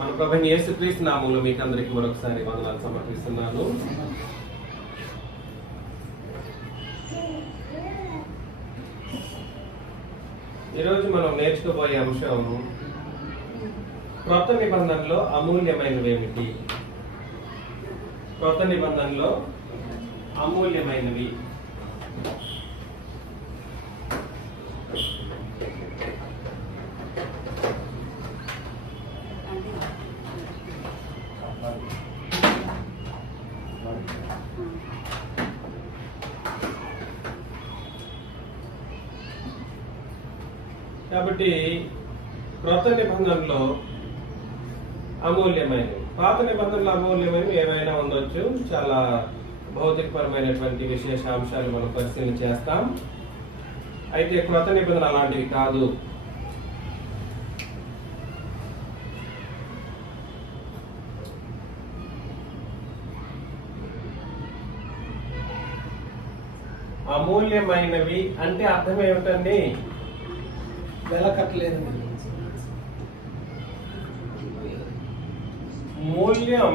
మన ప్రభువైన యేసుక్రీస్తు నామములో మీకు అందరికీ మరొకసారి వందనాలు సమర్పిస్తున్నాను. ఈరోజు మనం నేర్చుకోబోయే అంశం క్రొత్త నిబంధనలో అమూల్యమైనవి ఏమిటి? క్రొత్త నిబంధనలో అమూల్యమైనవి. కాబట్టి క్రొత్త నిబంధనలో అమూల్యమైనవి, పాత నిబంధనలు అమూల్యమైనవి ఏమైనా ఉండొచ్చు. చాలా భౌతికపరమైనటువంటి విశేష అంశాలు మనం పరిశీలన చేస్తాం. అయితే క్రొత్త నిబంధన అలాంటివి కాదు. అమూల్యమైనవి అంటే అర్థం ఏమిటండి? వెలకట్టలేదు. మూల్యం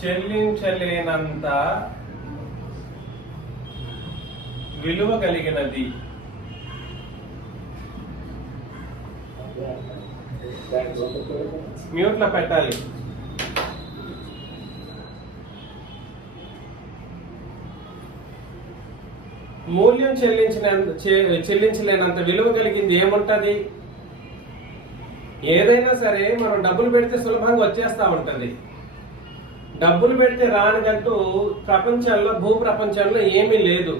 చెల్లించలేనంత విలువ కలిగినది. మ్యూట్లో పెట్టాలి. మూల్యం చెల్లించలేనంత విలువ కలిగింది ఏముంటది? ఏదైనా సరే మనం డబ్బులు పెడితే సులభంగా వచ్చేస్తా ఉంటది. డబ్బులు పెడితే రానిదంటూ ప్రపంచంలో, భూ ప్రపంచంలో ఏమీ లేదు.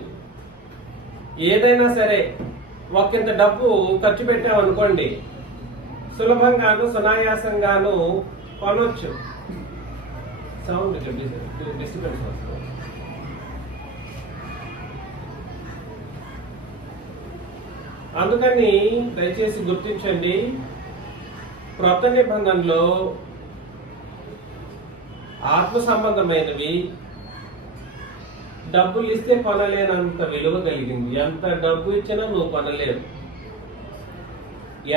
ఏదైనా సరే ఒకంత డబ్బు ఖర్చు పెట్టామనుకోండి, సులభంగాను సునాయాసంగాను కొనొచ్చు. సౌండ్ డిస్టర్బెన్స్ వస్తుంది. అందుకని దయచేసి గుర్తించండి, క్రొత్త నిబంధనలో ఆత్మ సంబంధమైనవి డబ్బులు ఇస్తే కొనలేనంత విలువ కలిగింది. ఎంత డబ్బు ఇచ్చినా నువ్వు కొనలేవు.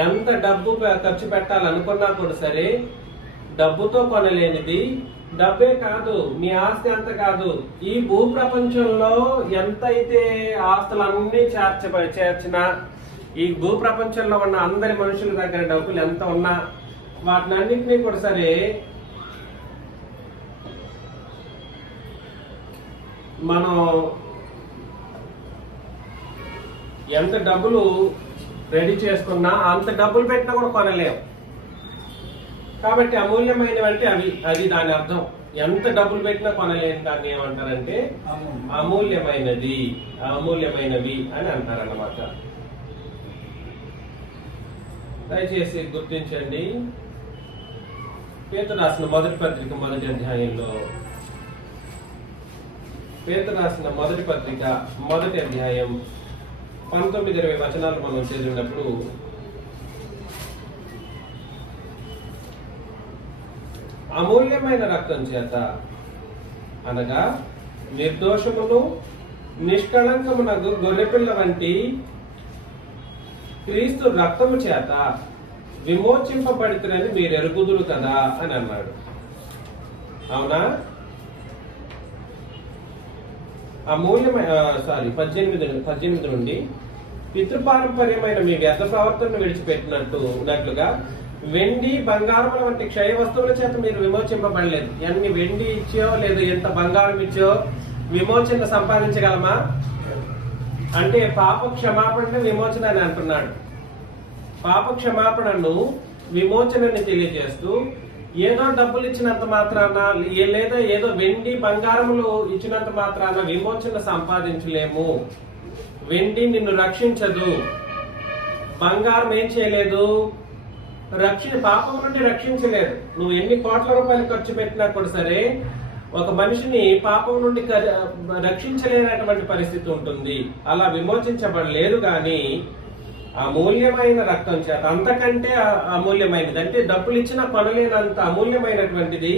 ఎంత డబ్బు ఖర్చు పెట్టాలనుకున్నా కూడా సరే, డబ్బుతో కొనలేనిది. డబ్బే కాదు, మీ ఆస్తి అంత కాదు, ఈ భూ ప్రపంచంలో ఎంతైతే ఆస్తులన్నీ చేర్చినా, ఈ భూ ప్రపంచంలో ఉన్న అందరి మనుషుల దగ్గర డబ్బులు ఎంత ఉన్నా, వాటినన్నింటినీ కూడా సరే మనం ఎంత డబ్బులు రెడీ చేసుకున్నా అంత డబ్బులు పెట్టినా కూడా కొనలేము. కాబట్టి అమూల్యమైనవి అంటే అది దాని అర్థం. ఎంత డబ్బులు పెట్టినా కొనలేని దాన్ని ఏమంటారంటే అమూల్యమైనవి అని అంటారన్నమాట. దయచేసి గుర్తించండి, పేతురు రాసిన మొదటి పత్రిక మొదటి అధ్యాయంలో, పేతురు రాసిన మొదటి పత్రిక మొదటి అధ్యాయం 19-20 వచనాలు మనం చదివినప్పుడు, అమూల్యమైన రక్తం చేత అనగా నిర్దోషమును నిష్కళంకమునగు గొర్రెపిల్ల వంటి క్రీస్తు రక్తము చేత విమోచింపబడితేనని మీరు ఎరుగుదురు కదా అని అన్నాడు. అవునా? 18 నుండి పితృపారంపర్యమైన మీ వ్యర్థ ప్రవర్తనను విడిచిపెట్టినట్టుగా వెండి బంగారముల వంటి క్షయ వస్తువుల చేత మీరు విమోచింపబడలేదు. ఎన్ని వెండి ఇచ్చో లేదా ఎంత బంగారం ఇచ్చో విమోచన సంపాదించగలమా? అంటే పాప క్షమాపణ విమోచన అని అంటున్నాడు. పాప క్షమాపణను, విమోచనని తెలియజేస్తూ, ఏదో డబ్బులు ఇచ్చినంత మాత్రాన లేదా ఏదో వెండి బంగారములు ఇచ్చినంత మాత్రాన విమోచన సంపాదించలేము. వెండి నిన్ను రక్షించదు, బంగారం ఏం చేయలేదు, పాపం నుండి రక్షించలేదు. నువ్వు ఎన్ని కోట్ల రూపాయలు ఖర్చు పెట్టినా కూడా సరే, ఒక మనిషిని పాపం నుండి రక్షించలేనటువంటి పరిస్థితి ఉంటుంది. అలా విమోచించబడలేదు. కానీ అమూల్యమైన రక్తం చేత, అంతకంటే అమూల్యమైనది అంటే డబ్బులు ఇచ్చినా కొనలేనంత అమూల్యమైనటువంటిది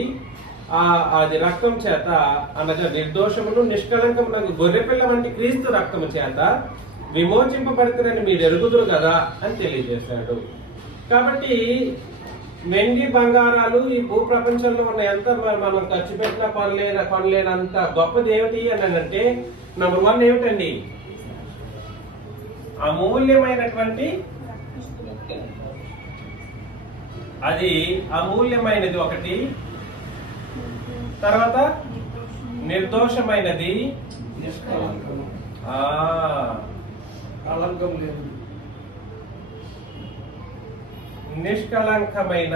అది రక్తం చేత అనగా నిర్దోషమును నిష్కళంకమునకు గొర్రెపిల్ల వంటి క్రీస్తు రక్తము చేత విమోచింపబడితేనని మీరు ఎరుగుదురు కదా అని తెలియజేశాడు. కాబట్టి వెండి బంగారాలు ఈ భూ ప్రపంచంలో ఉన్న ఎంత మనం ఖర్చు పెట్టినా కొనలేనంత గొప్పది ఏమిటి అని అంటే నంబర్ 1 ఏమిటండి? అమూల్యమైనటువంటి, అది అమూల్యమైనది ఒకటి, తర్వాత నిర్దోషమైనది, నిష్కళంకమైన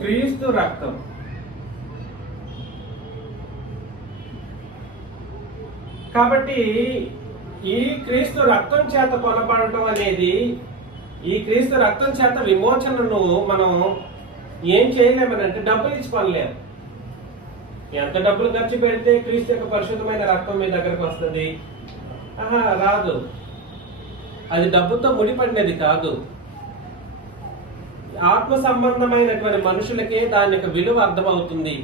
క్రీస్తు రక్తం. కాబట్టి ఈ క్రీస్తు రక్తం చేత కొనబడటం అనేది, ఈ క్రీస్తు రక్తం చేత విమోచనను మనం ఏం చేయలేమనంటే డబ్బులు ఇచ్చి కొనలేము. ఎంత డబ్బులు ఖర్చు పెడితే క్రీస్తు యొక్క పరిశుద్ధమైన రక్తం మీ దగ్గరకు వస్తుంది? రాదు. అది డబ్బుతో ముడిపడినది కాదు. ఆత్మ సంబంధమైనటువంటి మనుషులకే దాని యొక్క విలువ అర్థమవుతుంది.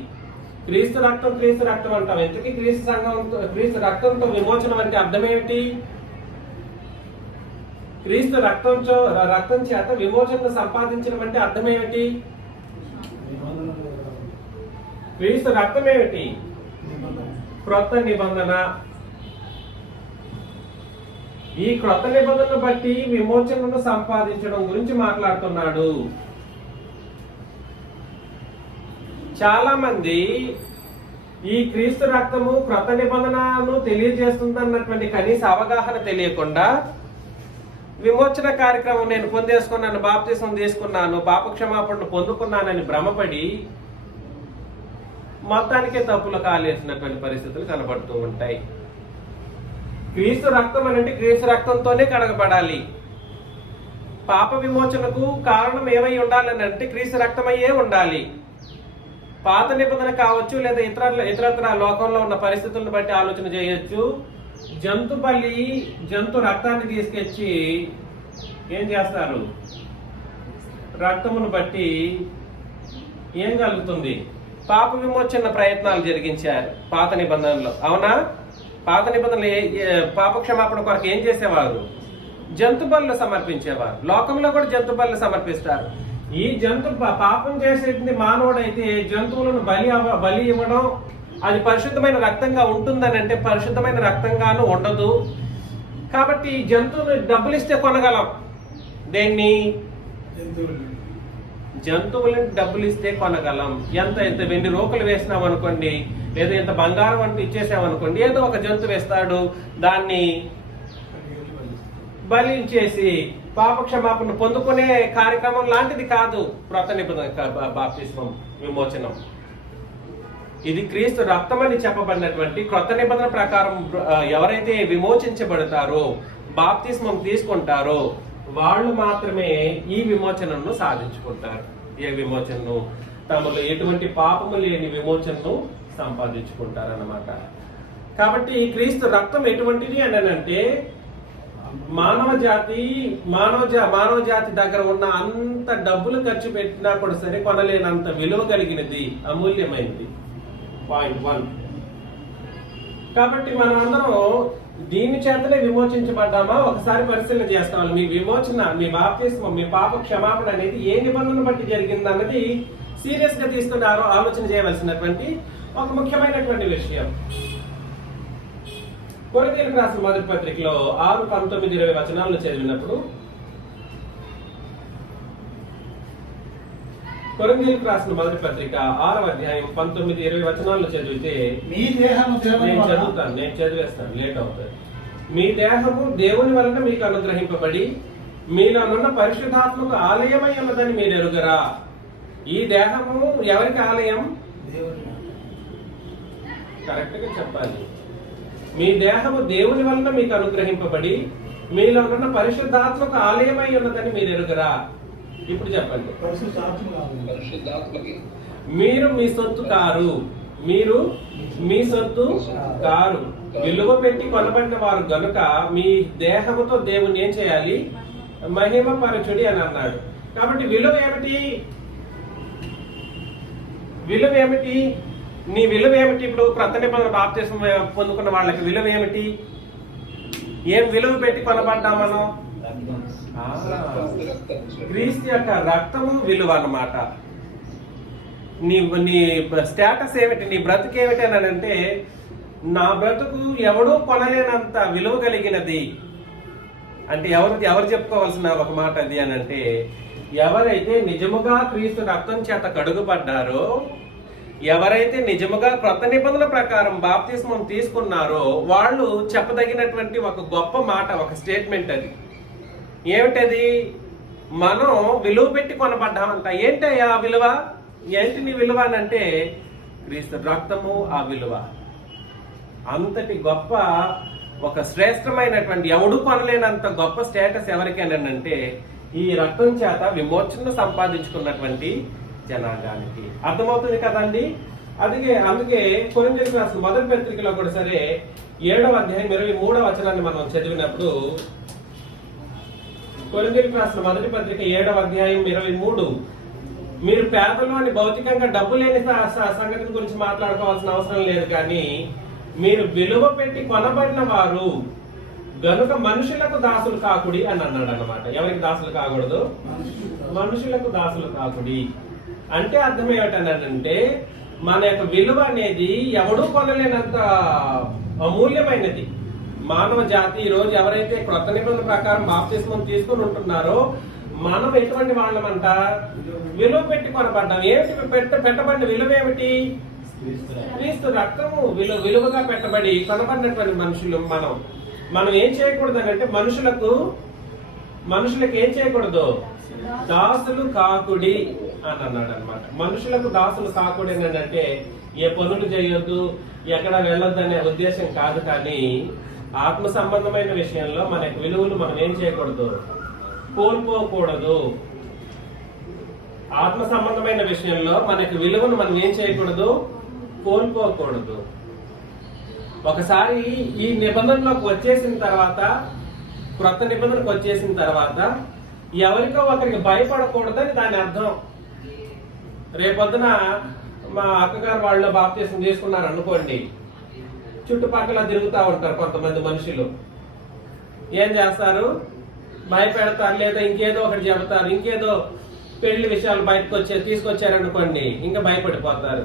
క్రీస్తు రక్తం అంటాం. ఎంతకీ క్రీస్తు రక్తంతో విమోచనం అంటే అర్థం ఏమిటి? క్రీస్తు రక్తం చేత విమోచనను సంపాదించడం అంటే అర్థం ఏమిటి? క్రీస్తు రక్తం ఏమిటి? క్రొత్త నిబంధన. ఈ క్రొత్త నిబంధనను బట్టి విమోచనను సంపాదించడం గురించి మాట్లాడుతున్నాడు. చాలా మంది ఈ క్రీస్తు రక్తము క్రొత్త నిబంధనను తెలియజేస్తుందన్నటువంటి కనీస అవగాహన తెలియకుండా విమోచన కార్యక్రమం నేను పొందేసుకున్నాను, బాప్తిసం తీసుకున్నాను, పాప క్షమాపణను పొందుకున్నానని భ్రమపడి మొత్తానికే తప్పులు కాలేసినటువంటి పరిస్థితులు కనబడుతూ ఉంటాయి. క్రీస్తు రక్తం అంటే క్రీస్తు రక్తంతోనే కడగబడాలి. పాప విమోచనకు కారణం ఏమై ఉండాలని అంటే క్రీస్తు రక్తమయ్యే ఉండాలి. పాత నిబంధన కావచ్చు, లేదా ఇతరత్ర లోకంలో ఉన్న పరిస్థితులను బట్టి ఆలోచన చేయొచ్చు. జంతు రక్తాన్ని తీసుకొచ్చి ఏం చేస్తారు? రక్తమును బట్టి ఏం కలుగుతుంది? పాప విమోచన ప్రయత్నాలు జరిగించారు పాత నిబంధనలో. అవునా? పాత నిబంధనలు పాప క్షమాపణ కొరకు ఏం చేసేవారు? జంతు బలులు సమర్పించేవారు. లోకంలో కూడా జంతు బలులు సమర్పిస్తారు. ఈ పాపం చేసేది మానవుడైతే జంతువులను బలి ఇవ్వడం అది పరిశుద్ధమైన రక్తంగా ఉంటుందని అంటే పరిశుద్ధమైన రక్తంగాను ఉండదు. కాబట్టి జంతువులు డబ్బులు ఇస్తే కొనగలం. దేన్ని? జంతువులను డబ్బులు ఇస్తే కొనగలం. ఎంత వెండి రోకలు వేసినాం అనుకోండి, లేదా ఎంత బంగారం అంటూ ఇచ్చేసామనుకోండి, ఏదో ఒక జంతువు వేస్తాడు, దాన్ని బలించేసి పాప క్షమాపణ పొందుకునే కార్యక్రమం లాంటిది కాదు క్రొత్త నిబంధన బాప్తిస్మం, విమోచనం. ఇది క్రీస్తు రక్తం అని చెప్పబడినటువంటి క్రొత్త నిబంధన ప్రకారం ఎవరైతే విమోచించబడతారో, బాప్తిస్మం తీసుకుంటారో వాళ్ళు మాత్రమే ఈ విమోచనను సాధించుకుంటారు. ఏ విమోచనను? తమలో ఎటువంటి పాపము లేని విమోచనను సంపాదించుకుంటారన్నమాట. కాబట్టి క్రీస్తు రక్తం ఎటువంటిది అని అంటే మానవ జాతి దగ్గర ఉన్న అంత డబ్బులు ఖర్చు పెట్టినా కూడా సరే కొనలేనంత విలువ కలిగినది, అమూల్యమైనది. పాయింట్ 1. కాబట్టి మనం అందరం దీని చేతనే విమోచించబడ్డామా? ఒకసారి పరిశీలన చేసుకోవాలి. మీ విమోచన, మీ బాప్తిస్మం, మీ పాప క్షమాపణ అనేది ఏ నిబంధనను బట్టి జరిగింది అన్నది సీరియస్ గా తీసుకుని ఆలోచన చేయవలసినటువంటి ఒక ముఖ్యమైనటువంటి విషయం. కొరింథీయులకు రాసిన మొదటి పత్రికలో 6, 19, 20 వచనాలను చదివినప్పుడు, కొరింథీయులకు రాసిన మొదటి పత్రిక 6వ అధ్యాయం 19, 20 వచనాలను చదివితే, నేను చదివేస్తాను, లేట్ అవుతుంది. మీ దేహము దేవుని వలన మీకు అనుగ్రహింపబడి మీలోనున్న పరిశుద్ధాత్మకు ఆలయమై ఉన్నదని మీరు ఎరుగరా? ఈ దేహము ఎవరికి ఆలయం? కరెక్ట్ గా చెప్పాలి. మీ దేహము దేవుని వలన మీకు అనుగ్రహింపబడి మీలో ఉన్న పరిశుద్ధాత్మకు ఆలయమై ఉన్నదని మీరు ఎరుగరా? ఇప్పుడు చెప్పండి. మీరు మీ సొత్తు కారు, మీరు మీ సొత్తు కారు, విలువ పెట్టి కొనబడిన వారు గనుక మీ దేహముతో దేవుని ఏం చేయాలి? మహిమపరచుడి అని అన్నాడు. కాబట్టి విలువ ఏమిటి? విలువ ఏమిటి? నీ విలువ ఏమిటి? ఇప్పుడు క్రొత్త నిబంధన బాప్తిస్మం పొందుకున్న వాళ్ళకి విలువ ఏమిటి? ఏం విలువ పెట్టి కొనబడ్డాం మనం? క్రీస్తు యొక్క రక్తము విలువ అన్నమాట. నీ నీ స్టేటస్ ఏమిటి, నీ బ్రతుకు ఏమిటి అని అంటే, నా బ్రతుకు ఎవడూ కొనలేనంత విలువ కలిగినది అంటే ఎవరు చెప్పుకోవాల్సిన ఒక మాట అది అని అంటే, ఎవరైతే నిజముగా క్రీస్తు రక్తం చేత కడుగుపడ్డారో, ఎవరైతే నిజముగా క్రొత్త నిబంధనల ప్రకారం బాప్తిస్మం తీసుకున్నారో వాళ్ళు చెప్పదగినటువంటి ఒక గొప్ప మాట, ఒక స్టేట్మెంట్ అది. ఏమిటది? మనం విలువ పెట్టి కొనబడ్డామంట. ఏంటి ఆ విలువ? ఏంటి నీ విలువ అని అంటే, క్రీస్తు రక్తము ఆ విలువ. అంతటి గొప్ప ఒక శ్రేష్టమైనటువంటి, ఎవడు కొనలేనంత గొప్ప స్టేటస్ ఎవరికేనంటే ఈ రక్తం చేత విమోచన సంపాదించుకున్నటువంటి జనాంగానికి. అర్థమవుతుంది కదండి? అందుకే కొరింథీయులకు రాసిన మొదటి పత్రికలో కూడా సరే 7వ అధ్యాయం 23వ వచనాన్ని మనం చదివినప్పుడు, కొరింథీయులకు రాసిన మొదటి పత్రిక 7వ అధ్యాయం 23, మీరు పేదలు అని భౌతికంగా డబ్బు లేని సంగతి గురించి మాట్లాడుకోవాల్సిన అవసరం లేదు, కానీ మీరు విలువ పెట్టి కొనబడిన వారు గనుక మనుషులకు దాసులు కాకుడి అని అన్నాడు అన్నమాట. ఎవరికి దాసులు కాకూడదు? మనుషులకు దాసులు కాకుడి అంటే అర్థం ఏమిటనంటే, మన యొక్క విలువ అనేది ఎవడూ కొనలేనంత అమూల్యమైనది. మానవ జాతి ఈ రోజు ఎవరైతే క్రొత్త నిబంధనల ప్రకారం బాప్తిస్మం తీసుకుని ఉంటున్నారో మనం ఎటువంటి వాళ్ళమంట? విలువ పెట్టి కొనబడ్డాం. ఏమిటి పెట్టబడిన విలువ ఏమిటి? క్రీస్తు రక్తము విలువగా పెట్టబడి కొనబడినటువంటి మనుషులు మనం ఏం చేయకూడదు అంటే, మనుషులకు ఏం చేయకూడదు? దాసులు కాకుడి అని అన్నాడు అనమాట. మనుషులకు దాసులు కాకుడి అని అంటే ఏ పనులు చేయొద్దు, ఎక్కడ వెళ్ళొద్దు అనే ఉద్దేశం కాదు, కానీ ఆత్మ సంబంధమైన విషయంలో మన విలువలు మనం ఏం చేయకూడదు? కోల్పోకూడదు. ఆత్మ సంబంధమైన విషయంలో మనకి విలువను మనం ఏం చేయకూడదు? కోల్పోకూడదు. ఒకసారి ఈ నిబంధనలోకి వచ్చేసిన తర్వాత, క్రొత్త నిబంధనకు వచ్చేసిన తర్వాత ఎవరికో ఒకరికి భయపడకూడదని దాని అర్థం. రేపొద్దున మా అక్కగారు వాళ్ళు బాప్తిస్మం తీసుకున్నారు అనుకోండి, చుట్టుపక్కల తిరుగుతూ ఉంటారు కొంతమంది మనుషులు. ఏం చేస్తారు? భయపెడతారు, లేదా ఇంకేదో ఒకటి చెబుతారు, ఇంకేదో పెళ్లి విషయాలు బయటకు తీసుకొచ్చారనుకోండి, ఇంకా భయపడిపోతారు.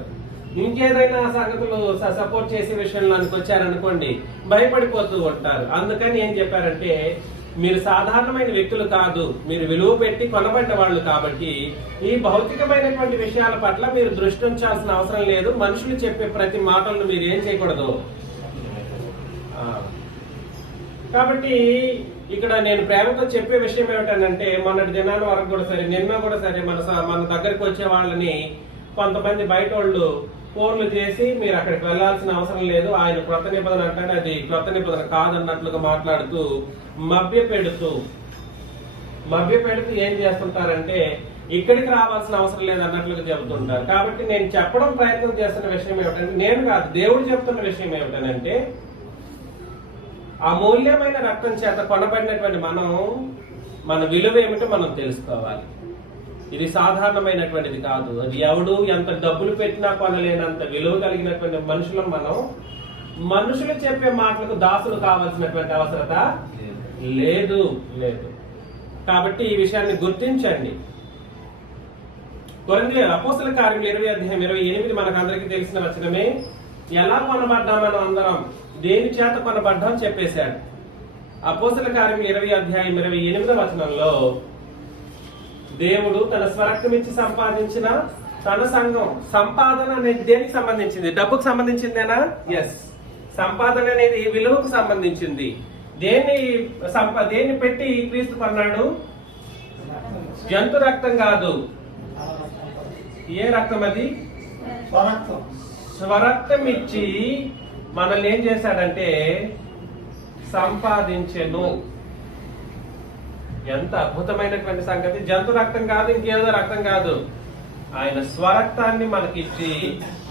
ఇంకేదైనా సంగతులు సపోర్ట్ చేసే విషయంలో వచ్చారనుకోండి, భయపడిపోతూ ఉంటారు. అందుకని ఏం చెప్పారంటే, మీరు సాధారణమైన వ్యక్తులు కాదు, మీరు విలువ పెట్టి కొనబడ్డ వాళ్ళు కాబట్టి ఈ భౌతికమైనటువంటి విషయాల పట్ల మీరు దృష్టి ఉంచాల్సిన అవసరం లేదు. మనుషులు చెప్పే ప్రతి మాటలను మీరు ఏం చేయకూడదు. కాబట్టి ఇక్కడ నేను ప్రేమతో చెప్పే విషయం ఏమిటంటే, మొన్నటి దినాల వరకు కూడా సరే, నిన్న కూడా సరే, మన దగ్గరికి వచ్చే వాళ్ళని కొంతమంది బయట వాళ్ళు ఫోన్లు చేసి మీరు అక్కడికి వెళ్లాల్సిన అవసరం లేదు, ఆయన క్రొత్త నిబంధన అంటే అది క్రొత్త నిబంధన కాదన్నట్లుగా మాట్లాడుతూ మభ్యపెడుతూ ఏం చేస్తుంటారంటే, ఇక్కడికి రావాల్సిన అవసరం లేదు అన్నట్లుగా చెబుతుంటారు. కాబట్టి నేను చెప్పడం ప్రయత్నం చేస్తున్న విషయం ఏమిటంటే, నేను కాదు, దేవుడు చెప్తున్న విషయం ఏమిటనంటే, అమూల్యమైన రక్తం చేత కొనబడినటువంటి మన విలువ ఏమిటో మనం తెలుసుకోవాలి. ఇది సాధారణమైనటువంటిది కాదు. అది ఎవడు ఎంత డబ్బులు పెట్టినా కొనలేనంత విలువ కలిగినటువంటి మనుషులం మనం. మనుషులు చెప్పే మాటలకు దాసులు కావాల్సినటువంటి అవసరత లేదు. కాబట్టి ఈ విషయాన్ని గుర్తించండి. అపోస్తల కార్యములు 20వ అధ్యాయం 28 మనకు అందరికీ తెలిసిన వచనమే. ఎలా కొనబడ్డాం మనం అందరం, దేని చేత కొనబడ్డాం చెప్పేశాడు. అపోస్తల కార్యములు 20వ అధ్యాయం 28వ వచనంలో, దేవుడు తన స్వరక్తమిచ్చి సంపాదించిన తన సంఘం. సంపాదన అనేది దేనికి సంబంధించింది? డబ్బుకు సంబంధించిందేనా? ఎస్. సంపాదన అనేది విలువకు సంబంధించింది. దేన్ని పెట్టి క్రీస్తు కొన్నాడు? జంతు రక్తం కాదు. ఏ రక్తం అది? స్వరక్తం ఇచ్చి మనల్ని ఏం చేశాడంటే సంపాదించెను. ఎంత అద్భుతమైనటువంటి సంగతి. జంతు రక్తం కాదు, ఇంకేదో రక్తం కాదు, ఆయన స్వరక్తాన్ని మనకిచ్చి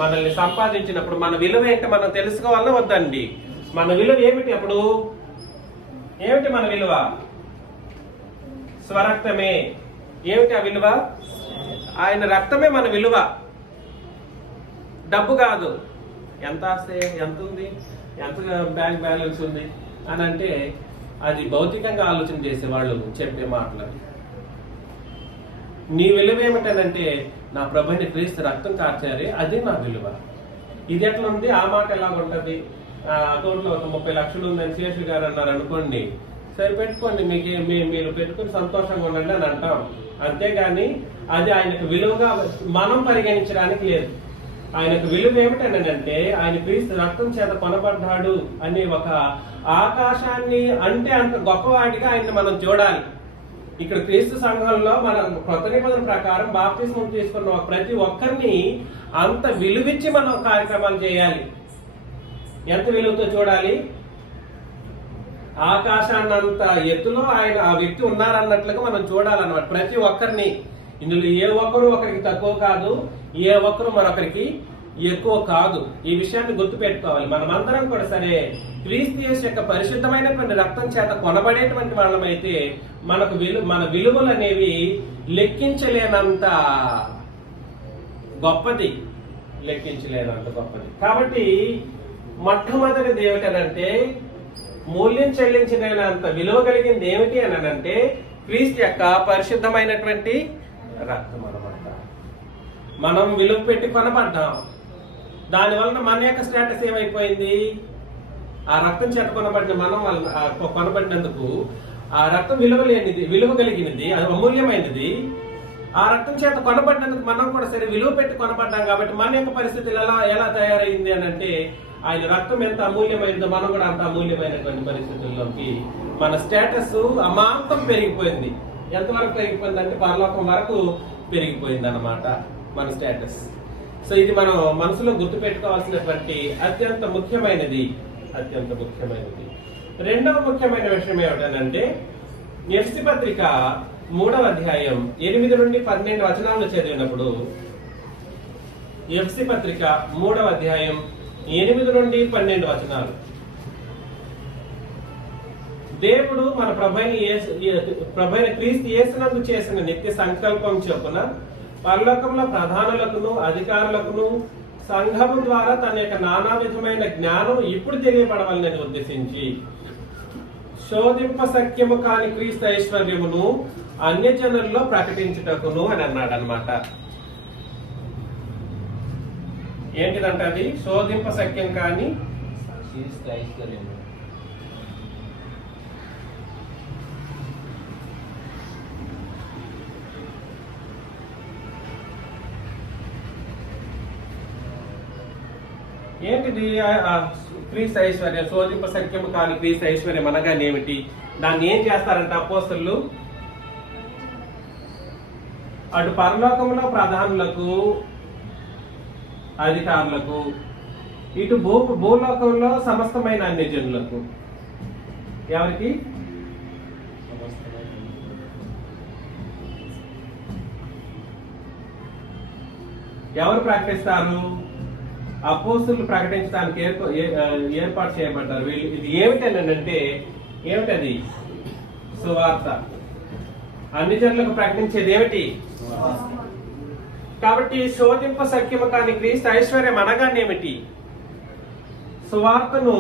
మనల్ని సంపాదించినప్పుడు మన విలువ ఏంటి మనం తెలుసుకోవాలన్నా వద్దండి? మన విలువ ఏమిటి? అప్పుడు ఏమిటి మన విలువ? స్వరక్తమే. ఏమిటి ఆ విలువ? ఆయన రక్తమే మన విలువ, డబ్బు కాదు. ఎంత ఆస్తే ఎంత ఉంది, ఎంత బ్యాంక్ బ్యాలెన్స్ ఉంది అని అంటే అది భౌతికంగా ఆలోచన చేసే వాళ్ళు చెప్పే మాటలు. నీ విలువ ఏమిటనంటే నా ప్రభుని క్రీస్తు రక్తం కార్చారే, అది నా విలువ. ఇది ఎట్లా ఉంది? ఆ మాట ఎలా ఉంటుంది? అకౌంట్లో ఒక 30 లక్షలు ఉందని శేషు గారు అన్నారు అనుకోండి, సరే పెట్టుకోండి, మీరు పెట్టుకుని సంతోషంగా ఉండండి అని అంటాం. అంతేగాని అది ఆయనకు విలువగా మనం పరిగణించడానికి లేదు. ఆయనకు విలువ ఏమిటనంటే ఆయన క్రీస్తు రక్తం చేత కొనబడ్డాడు అనే ఒక ఆకాశాన్ని అంటే అంత గొప్పవాడిగా ఆయన్ని మనం చూడాలి. ఇక్కడ క్రీస్తు సంఘంలో మన కొత్త నిబంధన ప్రకారం బాప్తిస్మం తీసుకున్న ప్రతి ఒక్కరిని అంత విలువిచ్చి మనం కార్యక్రమాలు చేయాలి. ఎంత విలువతో చూడాలి? ఆకాశాన్నంత ఎత్తులో ఆయన ఆ వ్యక్తి ఉన్నారన్నట్లుగా మనం చూడాలన్నమాట ప్రతి ఒక్కరిని. ఇందులో ఏ ఒక్కరు ఒకరికి తక్కువ కాదు, ఏ ఒక్కరు మరొకరికి ఎక్కువ కాదు. ఈ విషయాన్ని గుర్తు పెట్టుకోవాలి. మనమందరం కూడా సరే క్రీస్తు యేసు యొక్క పరిశుద్ధమైనటువంటి రక్తం చేత కొనబడేటువంటి వాళ్ళమైతే మన విలువలు అనేవి లెక్కించలేనంత గొప్పది. కాబట్టి మొట్టమొదటిది ఏమిటనంటే, మూల్యం చెల్లించినంత విలువ కలిగింది ఏమిటి అని అంటే క్రీస్తు యొక్క పరిశుద్ధమైనటువంటి రక్తం అన్నమాట. మనం విలువ పెట్టి కొనబడ్డాం. దానివలన మన యొక్క స్టేటస్ ఏమైపోయింది? ఆ రక్తం చేత కొనబడినందుకు ఆ రక్తం విలువ కలిగినది, అది అమూల్యమైనది. ఆ రక్తం చేత కొనబడినందుకు మనం కూడా సరే విలువ పెట్టి కొనబడ్డాం. కాబట్టి మన యొక్క పరిస్థితులు ఎలా తయారైంది అని అంటే, ఆయన రక్తం ఎంత అమూల్యమైందో మనం కూడా అంత అమూల్యమైనటువంటి పరిస్థితుల్లోకి మన స్టేటస్ అమాంతం పెరిగిపోయింది. ఎంతవరకు పెరిగిపోయింది అంటే పరలోకం వరకు పెరిగిపోయింది అన్నమాట మన స్టేటస్. సో ఇది మనం మనసులో గుర్తు పెట్టుకోవాల్సినటువంటి అత్యంత ముఖ్యమైనది. రెండవ ముఖ్యమైన విషయం ఏమిటనంటే, ఎఫెసీ పత్రిక 3వ అధ్యాయం 8 నుండి 12 వచనాలను చదివినప్పుడు, ఎఫెసీ పత్రిక 3వ అధ్యాయం 8 నుండి 12 వచనాలు, దేవుడు మన ప్రభువైన క్రీస్తు యేసునందు చేసిన నిత్య సంకల్పం చొప్పున పరలోకంలో ప్రధానులకును అధికారులకును సంఘము ద్వారా తన యొక్క నానా విధమైన జ్ఞానం ఇప్పుడు తెలియబడవాలని ఉద్దేశించి శోధింపశక్యము కాని క్రీస్తు ఐశ్వర్యమును అన్యజనుల్లో ప్రకటించుటకును అని అన్నాడు అనమాట. ఏంటిదంట అది? శోధింపశక్యం కాని క్రీస్తు ఐశ్వర్యము. ఏంటిది? క్రీస్తు ఐశ్వర్యం, శోధింప సఖ్యము కాని క్రీస్తు ఐశ్వర్యం అనగానేమిటి? దాన్ని ఏం చేస్తారంటే అపోస్తలులు, అటు పరలోకంలో ప్రధానులకు అధికారులకు, ఇటు భూలోకంలో సమస్తమైన అన్ని జనులకు. ఎవరికి? ఎవరు ప్రకటిస్తారు? అపోస్తలులు ప్రకటించడానికి ఏర్పాటు చేయబడ్డారు. ఇది ఏమిటనంటే ఏమిటది? సువార్త. అన్ని జనులకు ప్రకటించేది ఏమిటి? కాబట్టి శోధింప సఖ్యము కాని క్రీస్తు ఐశ్వర్యం అనగానేమిటి? సువార్తను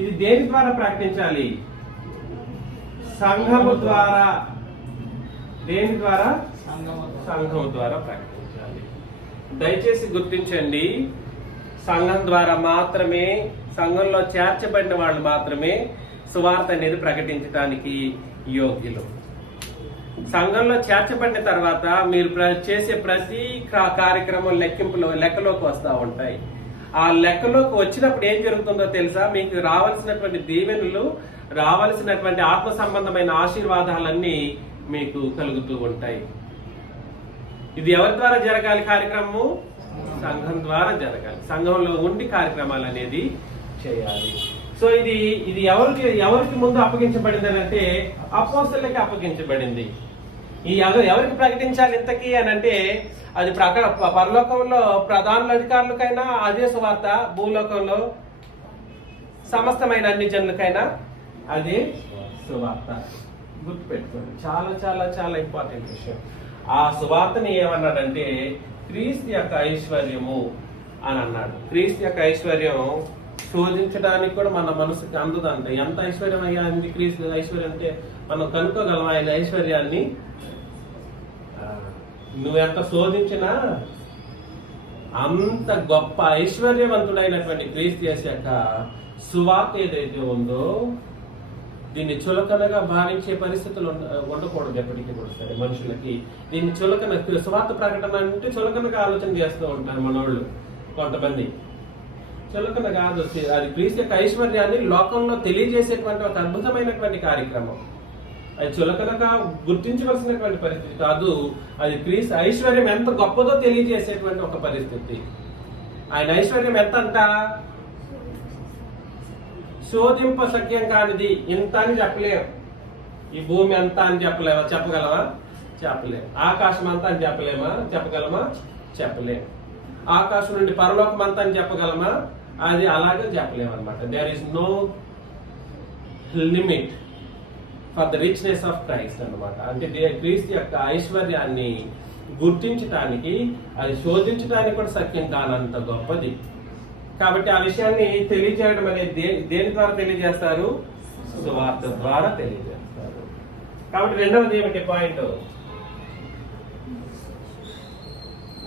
ఇది దేని ద్వారా ప్రకటించాలి? సంఘము ద్వారా. దేని ద్వారా? సంఘము ద్వారా ప్రకటించాలి. దయచేసి గుర్తించండి, సంఘం ద్వారా మాత్రమే, సంఘంలో చేర్చబడిన వాళ్ళు మాత్రమే సువార్త అనేది ప్రకటించడానికి యోగ్యులు. సంఘంలో చేర్చబడిన తర్వాత మీరు చేసే ప్రతి కార్యక్రమం లెక్కలోకి వస్తూ ఉంటాయి. ఆ లెక్కలోకి వచ్చినప్పుడు ఏం జరుగుతుందో తెలుసా? మీకు రావాల్సినటువంటి దీవెనలు, రావాల్సినటువంటి ఆత్మ సంబంధమైన ఆశీర్వాదాలన్నీ మీకు కలుగుతూ ఉంటాయి. ఇది ఎవరి ద్వారా జరగాలి? కార్యక్రమము సంఘం ద్వారా జరగాలి. సంఘంలో ఉండి కార్యక్రమాలు అనేది చేయాలి. సో ఇది ఎవరికి ముందు అప్పగించబడింది అంటే అపోస్తలులకి అప్పగించబడింది. ఈ ఎవరికి ప్రకటించాలి ఇంతకీ అని అంటే, అది పరలోకంలో ప్రధానుల అధికారులకైనా అదే సువార్త, భూలోకంలో సమస్తమైన అన్ని జనులకైనా అదే సువార్త. గుర్తుపెట్టుకోండి, చాలా చాలా చాలా ఇంపార్టెంట్ విషయం. ఆ సువార్తని ఏమన్నాడంటే క్రీస్తు యొక్క ఐశ్వర్యము అని అన్నాడు. క్రీస్తు యొక్క ఐశ్వర్యం శోధించడానికి కూడా మన మనసుకి అందదంట. ఎంత ఐశ్వర్యం అయ్యా అంది క్రీస్తు ఐశ్వర్యం అంటే మనం కనుక్కోగలం ఆయన ఐశ్వర్యాన్ని. నువ్వెంత శోధించినా అంత గొప్ప ఐశ్వర్యవంతుడైనటువంటి క్రీస్తు యేసు యొక్క సువార్త ఏదైతే ఉందో దీన్ని చులకనగా భావించే పరిస్థితులు ఉండకూడదు ఎప్పటికీ కూడా సరే మనుషులకి. దీన్ని చులకన సువార్త ప్రకటన అంటే చులకనగా ఆలోచన చేస్తూ ఉంటారు మనోళ్ళు కొంతమంది. చులకన కాదు, అది క్రీస్తు యొక్క ఐశ్వర్యాన్ని లోకంలో తెలియజేసేటువంటి ఒక అద్భుతమైనటువంటి కార్యక్రమం. అది చులకనగా గుర్తించవలసినటువంటి పరిస్థితి కాదు, అది క్రీస్తు ఐశ్వర్యం ఎంత గొప్పదో తెలియజేసేటువంటి ఒక పరిస్థితి. ఆయన ఐశ్వర్యం ఎంత అంట, శోధింప సఖ్యం కానిది. ఇంత అని చెప్పలేము. ఈ భూమి అంతా అని చెప్పగలమా? చెప్పలేము. ఆకాశం అంతా అని చెప్పగలమా? చెప్పలేము. ఆకాశం నుండి పరలోకం అంతా అని చెప్పగలమా? అది అలాగే చెప్పలేము అనమాట. There is no limit for the richness of Christ అనమాట. అంటే క్రీస్తు యొక్క ఐశ్వర్యాన్ని గుర్తించటానికి, అది శోధించడానికి కూడా సఖ్యం కానంత గొప్పది. కాబట్టి ఆ విషయాన్ని తెలియజేయడం అనేది దేని ద్వారా తెలియజేస్తారు? సువార్త ద్వారా తెలియజేస్తారు. కాబట్టి రెండవది ఏమిటి పాయింట్?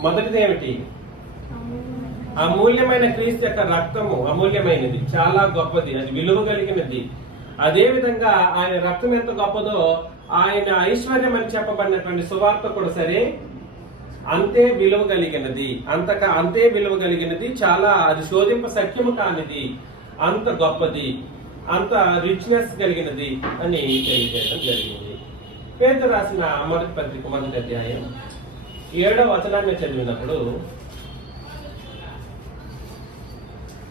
మొదటిది ఏమిటి? అమూల్యమైన క్రీస్తు యొక్క రక్తము అమూల్యమైనది, చాలా గొప్పది, అది విలువ కలిగినది. అదే విధంగా ఆయన రక్తం ఎంత గొప్పదో ఆయన ఐశ్వర్యం అని చెప్పబడినటువంటి సువార్త కూడా సరే అంతే విలువ కలిగినది. అంతే విలువ కలిగినది, చాలా అది శోధింప సఖ్యము కానిది, అంత గొప్పది, అంత రిచ్నెస్ కలిగినది అని తెలియజేయడం జరిగింది. పేతురు రాసిన మొదటి పత్రిక 1వ అధ్యాయం 7వ వచనాన్ని చదివినప్పుడు,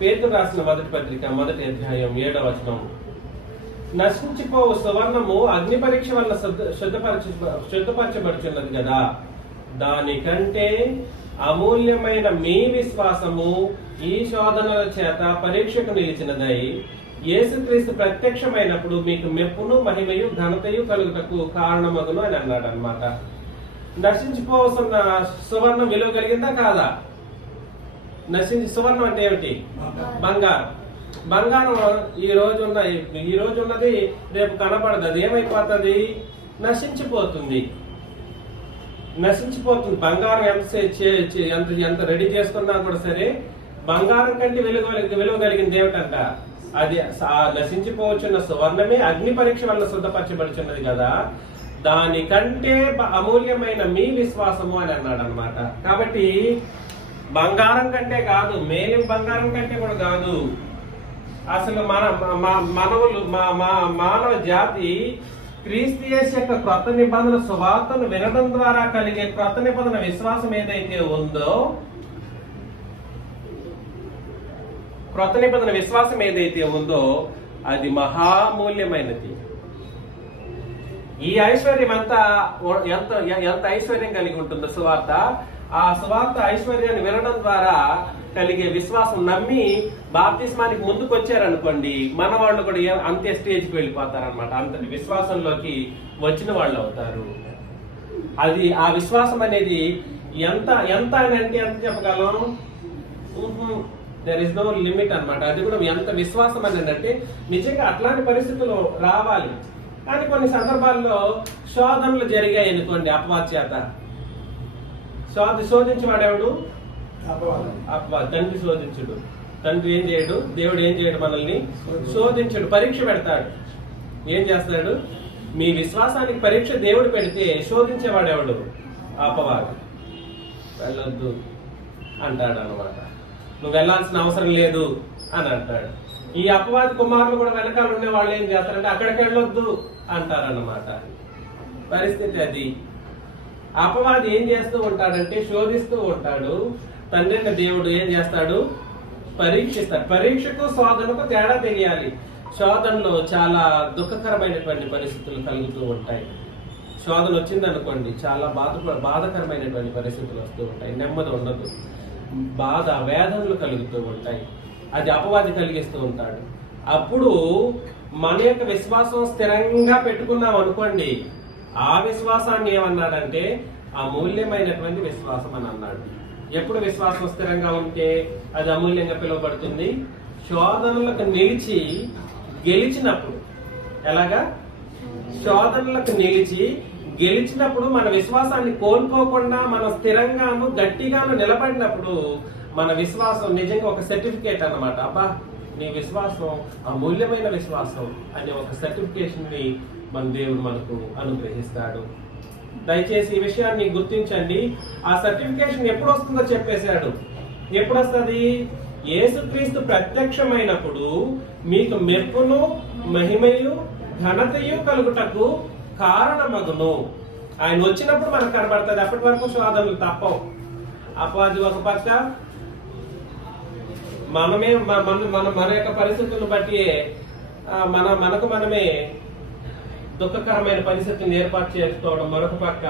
పేతురు రాసిన మొదటి పత్రిక 1వ అధ్యాయం 7వ వచనం, నశించిపోవు సువర్ణము అగ్ని పరీక్ష వల్ల శుద్ధపరచబడుచున్నది కదా, దానికంటే అమూల్యమైన మీ విశ్వాసము ఈ శోధనల చేత పరీక్షకు నిలిచినదై యేసుక్రీస్తు ప్రత్యక్షమైనప్పుడు మీకు మెప్పును మహిమయు ఘనతయు కలుగుటకు కారణమగును అని అన్నాడు అనమాట. నశించిపోవస్తున్న సువర్ణం విలువ కలిగిందా కాదా? సువర్ణం అంటే ఏమిటి? బంగారం. బంగారం ఈ రోజు ఉన్నది రేపు కనపడదు. అది ఏమైపోతుంది? నశించిపోతుంది. బంగారం ఎంత రెడీ చేసుకున్నా కూడా సరే బంగారం కంటే విలువ కలిగింది ఏమిటంట? అది నశించిపోవచ్చున్న సువర్ణమే అగ్ని పరీక్ష వల్ల శుద్ధపరచబడుచున్నది కదా, దానికంటే అమూల్యమైన మీ విశ్వాసము అని అన్నాడు అనమాట. కాబట్టి బంగారం కంటే కాదు, మేలిం బంగారం కంటే కూడా కాదు, అసలు మానవ జాతి క్రీస్తు యేసు యొక్క క్రొత్త నిబంధన సువార్తను వినడం ద్వారా కలిగే క్రొత్త నిబంధన విశ్వాసం ఏదైతే ఉందో, క్రొత్త నిబంధన విశ్వాసం ఏదైతే ఉందో అది మహామూల్యమైనది. ఈ ఐశ్వర్యం అంతా ఎంత ఐశ్వర్యం కలిగి ఉంటుందో సువార్త, ఆ సువార్త ఐశ్వర్యాన్ని వినడం ద్వారా కలిగే విశ్వాసం నమ్మి బాప్తిస్మానికి ముందుకు వచ్చారనుకోండి, మన వాళ్ళు కూడా అంతే స్టేజ్కి వెళ్ళిపోతారనమాట. అంతటి విశ్వాసంలోకి వచ్చిన వాళ్ళు అవుతారు. అది ఆ విశ్వాసం అనేది ఎంత అని అంటే ఎంత చెప్పగలం? దెర్ ఇస్ నో లిమిట్ అనమాట. అది కూడా ఎంత విశ్వాసం అని అంటే నిజంగా అట్లాంటి పరిస్థితులు రావాలి. కానీ కొన్ని సందర్భాల్లో శోధనలు జరిగాయి అనుకోండి, అపవాది చేత శోధించేవాడెవడు? తండ్రి శోధించుడు. తండ్రి ఏం చేయడు, దేవుడు ఏం చేయడు, మనల్ని శోధించుడు, పరీక్ష పెడతాడు. ఏం చేస్తాడు? మీ విశ్వాసానికి పరీక్ష దేవుడు పెడితే శోధించేవాడెవడు? అపవాది. వెళ్ళొద్దు అంటాడు అనమాట. నువ్వు వెళ్లాల్సిన అవసరం లేదు అని అంటాడు. ఈ అపవాది కుమారులు కూడా వెనకాల ఉండే వాళ్ళు ఏం చేస్తారంటే అక్కడికి వెళ్ళొద్దు అంటారన్నమాట. పరిస్థితి అది. అపవాది ఏం చేస్తూ ఉంటాడంటే శోధిస్తూ ఉంటాడు. తండ్రి దేవుడు ఏం చేస్తాడు? పరీక్షిస్తాడు. పరీక్షకు శోధనకు తేడా తెలియాలి. శోధనలో చాలా దుఃఖకరమైనటువంటి పరిస్థితులు కలుగుతూ ఉంటాయి. శోధన వచ్చిందనుకోండి, చాలా బాధకరమైనటువంటి పరిస్థితులు వస్తూ ఉంటాయి. నెమ్మది ఉండదు, బాధ వేదనలు కలుగుతూ ఉంటాయి. అది అపవాది కలిగిస్తూ ఉంటాడు. అప్పుడు మన యొక్క విశ్వాసం స్థిరంగా పెట్టుకున్నాం అనుకోండి, ఆ విశ్వాసాన్ని ఏమన్నాడంటే అమూల్యమైనటువంటి విశ్వాసం అని అన్నాడు. ఎప్పుడు విశ్వాసం స్థిరంగా ఉంటే అది అమూల్యంగా పిలువబడుతుంది? శోధనలకు నిలిచి గెలిచినప్పుడు. ఎలాగా? శోధనలకు నిలిచి గెలిచినప్పుడు మన విశ్వాసాన్ని కోల్పోకుండా మనం స్థిరంగాను గట్టిగాను నిలబడినప్పుడు మన విశ్వాసం నిజంగా ఒక సర్టిఫికేట్ అన్నమాట. అబ్బా, నీ విశ్వాసం అమూల్యమైన విశ్వాసం అనే ఒక సర్టిఫికేషన్ ని మన దేవుడు మనకు అనుగ్రహిస్తాడు. దయచేసి ఈ విషయాన్ని గుర్తించండి. ఆ సర్టిఫికేషన్ ఎప్పుడు వస్తుందో చెప్పేశాడు. ఎప్పుడు వస్తుంది? యేసుక్రీస్తు ప్రత్యక్షమైనప్పుడు మీకు మెప్పును మహిమయు ఘనతయు కలుగుటకు కారణమగును. ఆయన వచ్చినప్పుడు మనకు కనబడుతుంది. అప్పటి వరకు శోధనలు తప్పవు. అపవాది ఒక పక్క, మనమే మన యొక్క పరిస్థితులను బట్టి మనకు మనమే దుఃఖకరమైన పరిస్థితిని ఏర్పాటు చేసుకోవడం మరొక పక్క,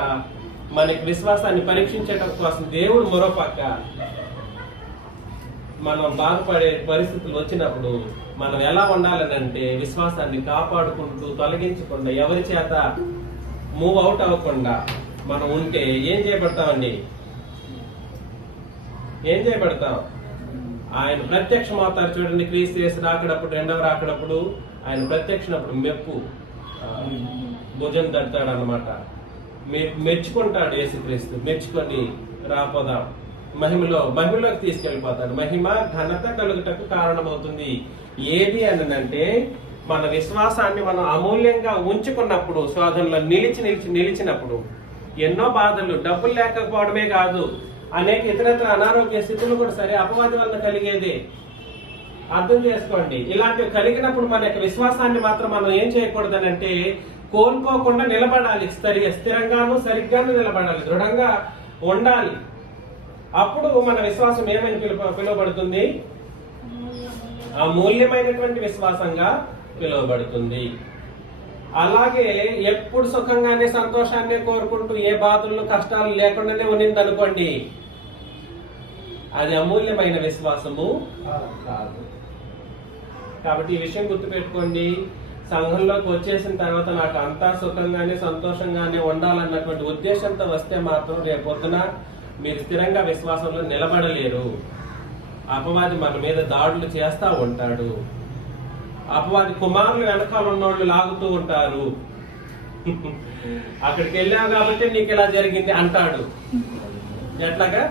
మనకి విశ్వాసాన్ని పరీక్షించడం కోసం దేవుడు మరో పక్క. మనం బాధపడే పరిస్థితులు వచ్చినప్పుడు మనం ఎలా ఉండాలనంటే విశ్వాసాన్ని కాపాడుకుంటూ తొలగించకుండా ఎవరి చేత మూవ్ అవుట్ అవ్వకుండా మనం ఉంటే ఏం చేయబడతామండి? ఏం చేయబడతాం? ఆయన ప్రత్యక్షం అవుతారు చూడండి. క్రీస్తు యేసు రాకడప్పుడు, రెండవ రాకడప్పుడు ఆయన ప్రత్యక్షనప్పుడు మెప్పు భుజం తడతాడు అన్నమాట. మెచ్చుకుంటాడు యేసుక్రీస్తు. మెచ్చుకొని రాపోదాం, మహిమలోకి తీసుకెళ్లిపోతాడు. మహిమ ఘనత కలుగుటకు కారణమవుతుంది. ఏది అనంటే మన విశ్వాసాన్ని మనం అమూల్యంగా ఉంచుకున్నప్పుడు, శోధనలో నిలిచినప్పుడు, ఎన్నో బాధలు, డబ్బులు లేకపోవడమే కాదు, అనేక ఇతరత్ర అనారోగ్య స్థితులు కూడా సరే అపవాది వలన కలిగేదే. అర్థం చేసుకోండి. ఇలాంటివి కలిగినప్పుడు మన యొక్క విశ్వాసాన్ని మాత్రం మనం ఏం చేయకూడదనంటే కోల్పోకుండా నిలబడాలి. స్థిరంగాను సరిగ్గాను నిలబడాలి, దృఢంగా ఉండాలి. అప్పుడు మన విశ్వాసం ఏమని పిలువబడుతుంది? అమూల్యమైనటువంటి విశ్వాసంగా పిలువబడుతుంది. అలాగే ఎప్పుడు సుఖంగానే సంతోషాన్ని కోరుకుంటూ ఏ బాధలు కష్టాలు లేకుండానే ఉన్నింది అనుకోండి, అది అమూల్యమైన విశ్వాసము కాదు. కాబట్టి ఈ విషయం గుర్తుపెట్టుకోండి. సంఘంలోకి వచ్చేసిన తర్వాత నాకు అంతా సుఖంగానే సంతోషంగానే ఉండాలన్నటువంటి ఉద్దేశంతో వస్తే మాత్రం రేపొద్దున మీరు స్థిరంగా విశ్వాసంలో నిలబడలేరు. అపవాది మన మీద దాడులు చేస్తా ఉంటాడు. అపవాది కుమారులు వెనకాల ఉన్నోళ్ళు లాగుతూ ఉంటారు. అక్కడికి వెళ్ళావు కాబట్టి నీకు ఇలా జరిగింది అంటాడు. ఎట్లాగా?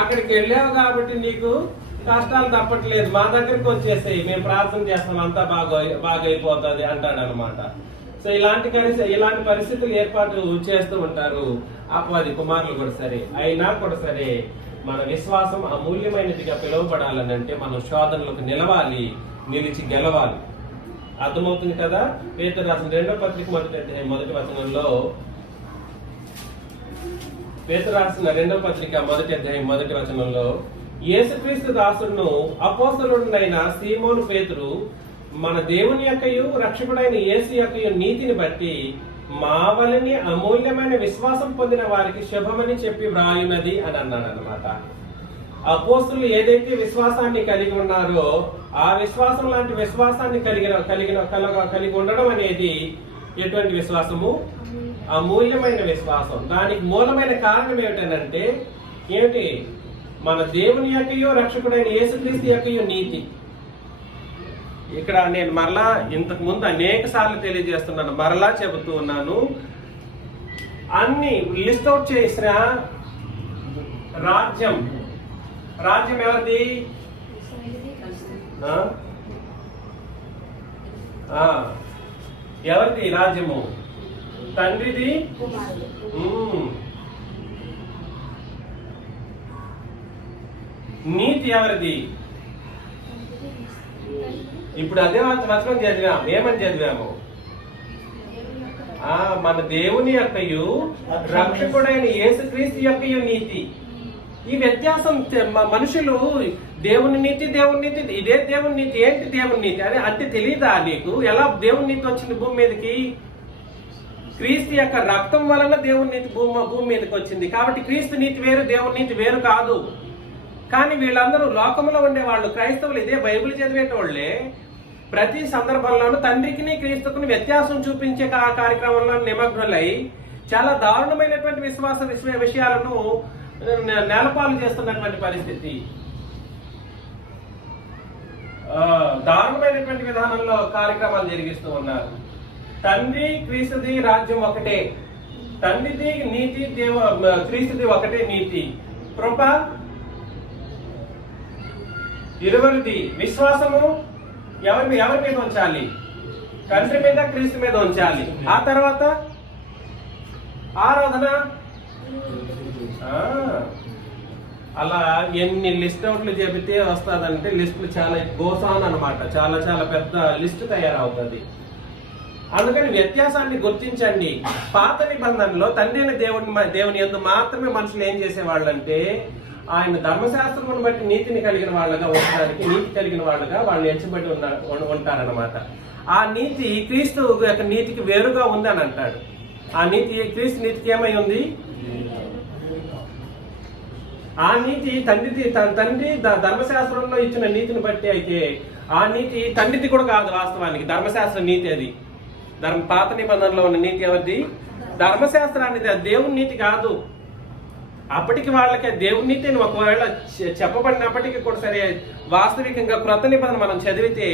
అక్కడికి వెళ్ళావు కాబట్టి నీకు కష్టాలు తప్పట్లేదు, మా దగ్గరికి వచ్చేసాయి, మేము ప్రార్థన చేస్తాం, అంతా బాగైపోతుంది అంటాడు అనమాట. సో ఇలాంటి పరిస్థితులు ఏర్పాటు చేస్తూ ఉంటారు అపవాది కుమారులు కూడా సరే. అయినా కూడా సరే మన విశ్వాసం అమూల్యమైనదిగా పిలువబడాలని అంటే మనం శోధనలకు నిలిచి గెలవాలి. అర్థమవుతుంది కదా? పేతురు రాసిన 2వ పత్రిక మొదటి వచనంలో, పేతురు రాసిన 2వ పత్రిక 1వ అధ్యాయం 1వ వచనంలో, యేసుక్రీస్తు దాసుడును అపోస్తలుడైన సీమోను పేతురు మన దేవుని యొక్కయు రక్షకుడైన యేసు యొక్కయు నీతిని బట్టి మా వలని అమూల్యమైన విశ్వాసం పొందిన వారికి శుభమని చెప్పి వ్రాయున్నది అని అన్నాడు అనమాట. అపోస్తులు ఏదైతే విశ్వాసాన్ని కలిగి ఉన్నారో ఆ విశ్వాసం లాంటి విశ్వాసాన్ని కలిగి ఉండడం అనేది ఎటువంటి విశ్వాసము? అమూల్యమైన విశ్వాసం. దానికి మూలమైన కారణం ఏమిటంటే మన దేవుని యొక్కయు రక్షకుడైన యేసుక్రీస్తు యొక్కయు నీతి. ఇక్కడ నేను మరలా ఇంతకు ముందు అనేక సార్లు తెలియజేస్తున్నాను, మరలా చెబుతూ ఉన్నాను. అన్ని లిస్ట్ అవుట్ చేసిన రాజ్యం ఎవరిది? ఎవరిది రాజ్యము? తండ్రిది. నీతి ఎవరిది? ఇప్పుడు అదే వచనం చదివాము. ఏమని చదివాము? మన దేవుని యొక్కయు రక్షకుడైన యేసుక్రీస్తు యొక్కయు నీతి. ఈ వ్యత్యాసం మనుషులు దేవుని నీతి ఇదే దేవుని నీతి. ఏంటి దేవుని నీతి అని అంటే తెలియదా నీకు? ఎలా దేవుని నీతి వచ్చింది భూమి మీదకి? క్రీస్తు యొక్క రక్తం వలన దేవుని నీతి భూమి మీదకి వచ్చింది. కాబట్టి క్రీస్తు నీతి వేరు, దేవుని నీతి వేరు కాదు. కానీ వీళ్ళందరూ లోకంలో ఉండేవాళ్ళు, క్రైస్తవులు, ఇదే బైబిల్ చదివేటోళ్లే ప్రతి సందర్భంలోనూ తండ్రికిని క్రీస్తుకుని వ్యత్యాసం చూపించే కార్యక్రమంలో నిమగ్నులై చాలా దారుణమైనటువంటి విషయాలను నేలపాలు చేస్తున్నటువంటి పరిస్థితి. దారుణమైనటువంటి విధానంలో కార్యక్రమాలు జరిగిస్తూ ఉన్నారు. తండ్రి క్రీస్తుది రాజ్యం ఒకటే, తండ్రిది నీతి, క్రీస్తుది ఒకటే నీతి, కృప ఇరువురిది. విశ్వాసము ఎవరి మీద ఉంచాలి? తండ్రి మీద, క్రీస్తు మీద ఉంచాలి. ఆ తర్వాత ఆరాధన. అలా ఎన్ని లిస్ట్ అవుట్లు చెబితే వస్తుందంటే లిస్టులు చాలా గోసాన్ అనమాట, చాలా చాలా పెద్ద లిస్ట్ తయారవుతుంది. అందుకని వ్యత్యాసాన్ని గుర్తించండి. పాత నిబంధనలో తండ్రి అయిన దేవుని యందు మాత్రమే మనుషులు ఏం చేసేవాళ్ళంటే ఆయన ధర్మశాస్త్రమును బట్టి నీతిని కలిగిన వాళ్ళగా ఉండడానికి, నీతి కలిగిన వాళ్ళగా వాళ్ళు ఎంచబడి ఉంటారనమాట. ఆ నీతి క్రీస్తు యొక్క నీతికి వేరుగా ఉంది అని అంటాడు. ఆ నీతి క్రీస్తు నీతికి ఏమై ఉంది? ఆ నీతి తండ్రి ధర్మశాస్త్రంలో ఇచ్చిన నీతిని బట్టి అయితే ఆ నీతి తండ్రిది కూడా కాదు. వాస్తవానికి ధర్మశాస్త్ర నీతి అది. పాత నిబంధనలో ఉన్న నీతి ఎవరిది? ధర్మశాస్త్రానికి. అది దేవుని నీతి కాదు. అప్పటికి వాళ్ళకి దేవుని నీతి అని ఒకవేళ చెప్పబడినప్పటికీ కూడా సరే, వాస్తవికంగా క్రొత్త నిబంధన మనం చదివితే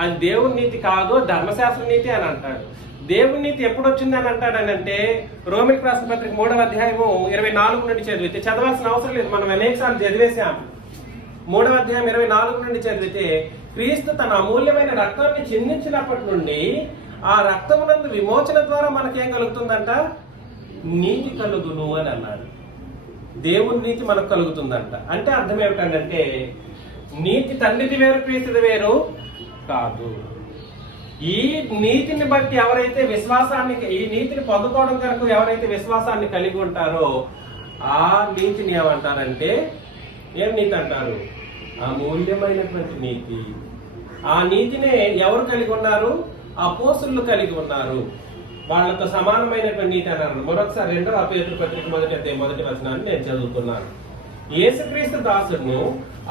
అది దేవుని నీతి కాదు, ధర్మశాస్త్ర నీతి అని అంటాడు. దేవుని నీతి ఎప్పుడు వచ్చింది అని అంటాడనంటే రోమిలికి రాసిన పత్రిక 3వ అధ్యాయము 24 నుండి చదివితే, చదవాల్సిన అవసరం లేదు, మనం అనేకసార్లు చదివేశాం. 3వ అధ్యాయం 24 నుండి చదివితే క్రీస్తు తన అమూల్యమైన రక్తాన్ని చిందించినప్పటి నుండి ఆ రక్తమునందు విమోచన ద్వారా మనకేం కలుగుతుందంట? నీతి కలుగును అని అన్నాడు. దేవుని నీతి మనకు కలుగుతుందంట. అంటే అర్థం ఏమిటంటే నీతి తండ్రిది వేరు, క్రీస్తుది వేరు కాదు. ఈ నీతిని బట్టి ఎవరైతే ఈ నీతిని పొందుకోవడం కొరకు ఎవరైతే విశ్వాసాన్ని కలిగి ఉంటారో ఆ నీతిని ఏమంటారంటే, ఏం నీతి అంటారు? అమూల్యమైనటువంటి నీతి. ఆ నీతినే ఎవరు కలిగి ఉన్నారు? అపోస్తులు కలిగి ఉన్నారు. వాళ్ళతో సమానమైనటువంటి నీతి అన్నారు. మరొకసారి 2వ పేతురు పత్రిక 1వ వచనాన్ని నేను చదువుతున్నాను. యేసుక్రీస్తు దాసుడును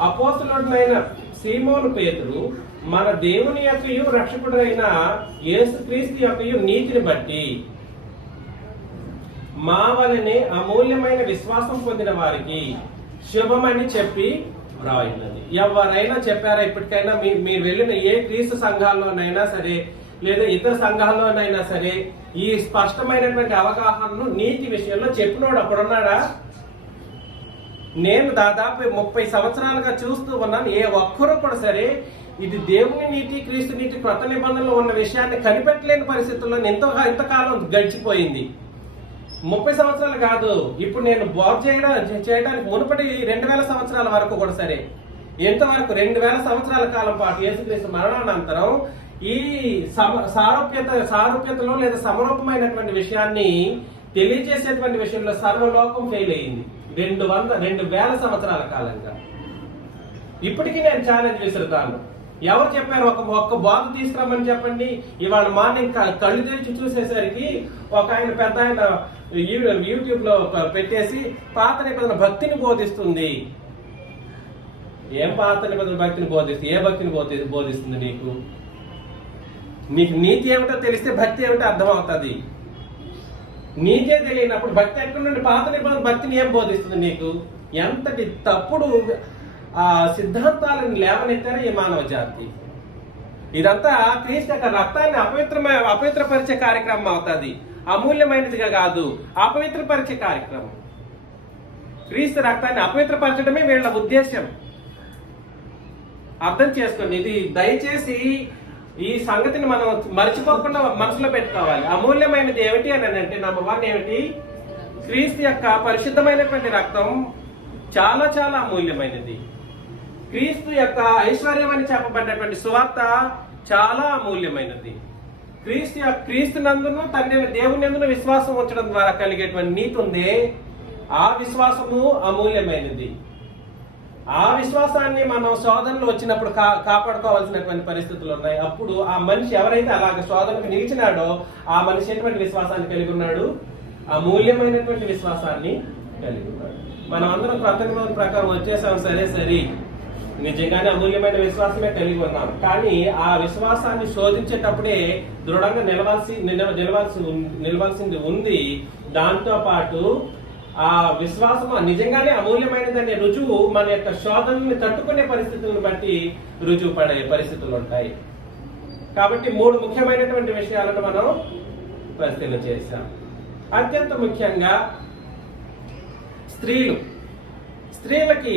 అపోస్తులుడైన సీమోను పేతురు మన దేవుని యొక్కయు రక్షకుడైన యేసుక్రీస్తు యొక్కయు నీతిని బట్టి మా వలనే అమూల్యమైన విశ్వాసం పొందిన వారికి శుభమని చెప్పి వ్రాయినది. ఎవరైనా చెప్పారా ఇప్పటికైనా? మీరు వెళ్ళిన ఏ క్రీస్తు సంఘాల్లోనైనా సరే, లేదా ఇతర సంఘాల్లోనైనా సరే, ఈ స్పష్టమైనటువంటి అవగాహనను నీతి విషయంలో చెప్పినోడు అప్పుడున్నాడా? నేను దాదాపు 30 సంవత్సరాలుగా చూస్తూ ఉన్నాను. ఏ ఒక్కరూ కూడా సరే ఇది దేవుని నీతి, క్రీస్తు నీతి, క్రొత్త నిబంధనలో ఉన్న విషయాన్ని కనిపెట్టలేని పరిస్థితుల్లో ఇంతకాలం గడిచిపోయింది. 30 సంవత్సరాలు కాదు, ఇప్పుడు నేను బోధ చేయడానికి మునుపటి 2000 సంవత్సరాల వరకు కూడా సరే, ఎంతవరకు 2000 సంవత్సరాల కాలం పాటు యేసుక్రీస్తు మరణానంతరం ఈ సారూప్యతలో లేదా సమరూపమైనటువంటి విషయాన్ని తెలియజేసేటువంటి విషయంలో సర్వలోకం ఫెయిల్ అయింది 2000 సంవత్సరాల కాలంగా. ఇప్పటికీ నేను ఛాలెంజ్ విసురుతాను. ఎవరు చెప్పారు? ఒక్క బోధ తీసుకురామని చెప్పండి. ఇవాళ మార్నింగ్ కళ్ళు తెరిచి చూసేసరికి ఒక ఆయన పెద్ద ఆయన యూట్యూబ్ లో పెట్టేసి పాత నిబంధన భక్తిని బోధిస్తుంది. ఏం పాత నిబంధన భక్తిని బోధిస్తుంది? ఏ భక్తిని బోధిస్తుంది? నీకు నీతి ఏమిటో తెలిస్తే భక్తి ఏమిటో అర్థమవుతుంది. నీకే తెలియనప్పుడు భక్తి ఎక్కడి నుండి? పాత నిబంధన భక్తిని ఏం బోధిస్తుంది నీకు? ఎంతటి తప్పుడు ఆ సిద్ధాంతాలను లేవనెత్తారు ఈ మానవ జాతి. ఇదంతా క్రీస్తు యొక్క రక్తాన్ని అపవిత్రపరిచే కార్యక్రమం అవుతుంది. అమూల్యమైనదిగా కాదు, అపవిత్రపరిచే కార్యక్రమం. క్రీస్తు రక్తాన్ని అపవిత్రపరచడమే వీళ్ళ ఉద్దేశం. అర్థం చేసుకోండి. ఇది దయచేసి ఈ సంగతిని మనం మర్చిపోకుండా మనసులో పెట్టుకోవాలి. అమూల్యమైనది ఏమిటి అని అంటే, నంబర్ 1 ఏమిటి? క్రీస్తు యొక్క పరిశుద్ధమైనటువంటి రక్తం చాలా చాలా అమూల్యమైనది. క్రీస్తు యొక్క ఐశ్వర్యం అని చెప్పబడినటువంటి సువార్త చాలా అమూల్యమైనది. క్రీస్తు నందును తండ్రి దేవుని నందును విశ్వాసం ఉంచడం ద్వారా కలిగేటువంటి నీతి ఉందే, ఆ విశ్వాసము అమూల్యమైనది. ఆ విశ్వాసాన్ని మనం శోధనలు వచ్చినప్పుడు కాపాడుకోవాల్సినటువంటి పరిస్థితులు ఉన్నాయి. అప్పుడు ఆ మనిషి ఎవరైతే అలాగ శోధనకు నిలిచినాడో ఆ మనిషి ఎటువంటి విశ్వాసాన్ని కలిగి ఉన్నాడు? అమూల్యమైనటువంటి విశ్వాసాన్ని కలిగి ఉన్నాడు. మనం అందరం క్రొత్త నిబంధన ప్రకారం వచ్చేసాం, సరే, నిజంగానే అమూల్యమైన విశ్వాసమే కలిగి ఉన్నాం. కానీ ఆ విశ్వాసాన్ని శోధించేటప్పుడే దృఢంగా నిలవాల్సింది ఉంది. దాంతో పాటు ఆ విశ్వాసం నిజంగానే అమూల్యమైనదనే రుజువు మన యొక్క శోధనని తట్టుకునే పరిస్థితులను బట్టి రుజువు పడే పరిస్థితులు ఉంటాయి. కాబట్టి 3 ముఖ్యమైనటువంటి విషయాలను మనం పరిశీలన చేశాం. అత్యంత ముఖ్యంగా స్త్రీలకి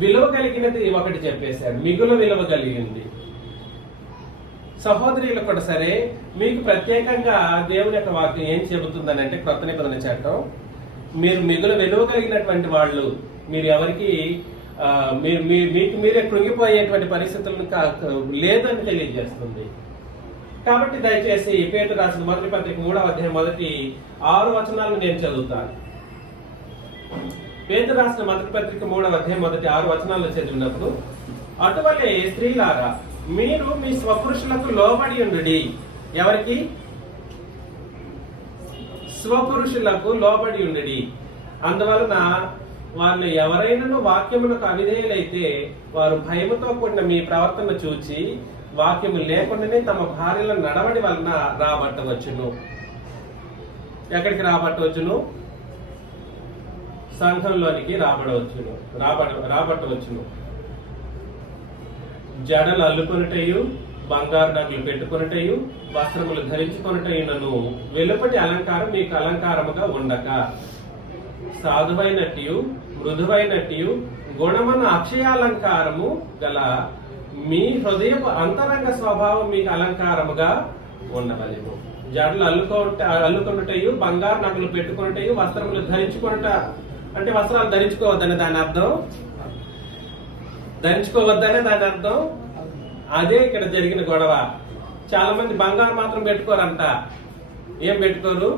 విలువ కలిగినది ఒకటి చెప్పేశారు, మిగులు విలువ కలిగింది. సహోదరులు కూడా సరే, మీకు ప్రత్యేకంగా దేవుని యొక్క వాక్యం ఏం చెబుతుందని అంటే, క్రొత్త నిబంధన చట్టం, మీరు మిగులు విలువ కలిగినటువంటి వాళ్ళు, మీరు ఎవరికి మీకు మీరే కృంగిపోయేటువంటి పరిస్థితులను లేదని తెలియజేస్తుంది. కాబట్టి దయచేసి పేతురు రాసిన మొదటి పత్రిక 3వ అధ్యాయం మొదటి 6 వచనాలను నేను చదువుతాను. పేతురు రాసిన మొదటి పత్రిక 3వ అధ్యాయం మొదటి 6 వచనాలను చదివినప్పుడు, అటువలే స్త్రీలారా మీరు మీ స్వపురుషులకు లోబడి ఉండుడి. ఎవరికి? స్వపురుషులకు లోబడి ఉండుడి. అందువలన వాళ్ళు ఎవరైనా వాక్యములకు అవిధేయులైతే వారు భయముతో కూడిన మీ ప్రవర్తన చూచి వాక్యము లేకుండానే తమ భార్యల నడవడి వలన రాబట్టవచ్చును. ఎక్కడికి రాబట్టవచ్చును? సంఘంలోనికి రాబట్టవచ్చును. జడలు అల్లుకొనుటయు, బంగారు నగలు పెట్టుకొనుటయు, వస్త్రములు ధరించుకొనుటయునను వెలుపటి అలంకారం మీకు అలంకారముగా ఉండక, సాధువైనట్టు మృదువైనట్టు గుణమన్న అక్షయాలంకారము గల మీ హృదయపు అంతరంగ స్వభావం మీకు అలంకారముగా ఉండవలెను. జడలు అల్లుకొనుటయు, బంగారు నగలు పెట్టుకొనుటయు, వస్త్రములు ధరించుకొనుట అంటే వస్త్రాలు ధరించుకోవద్దనే దాని అర్థం, అదే ఇక్కడ జరిగిన గొడవ. చాలా మంది బంగారు మాత్రం పెట్టుకోరంట. ఏం పెట్టుకోరు?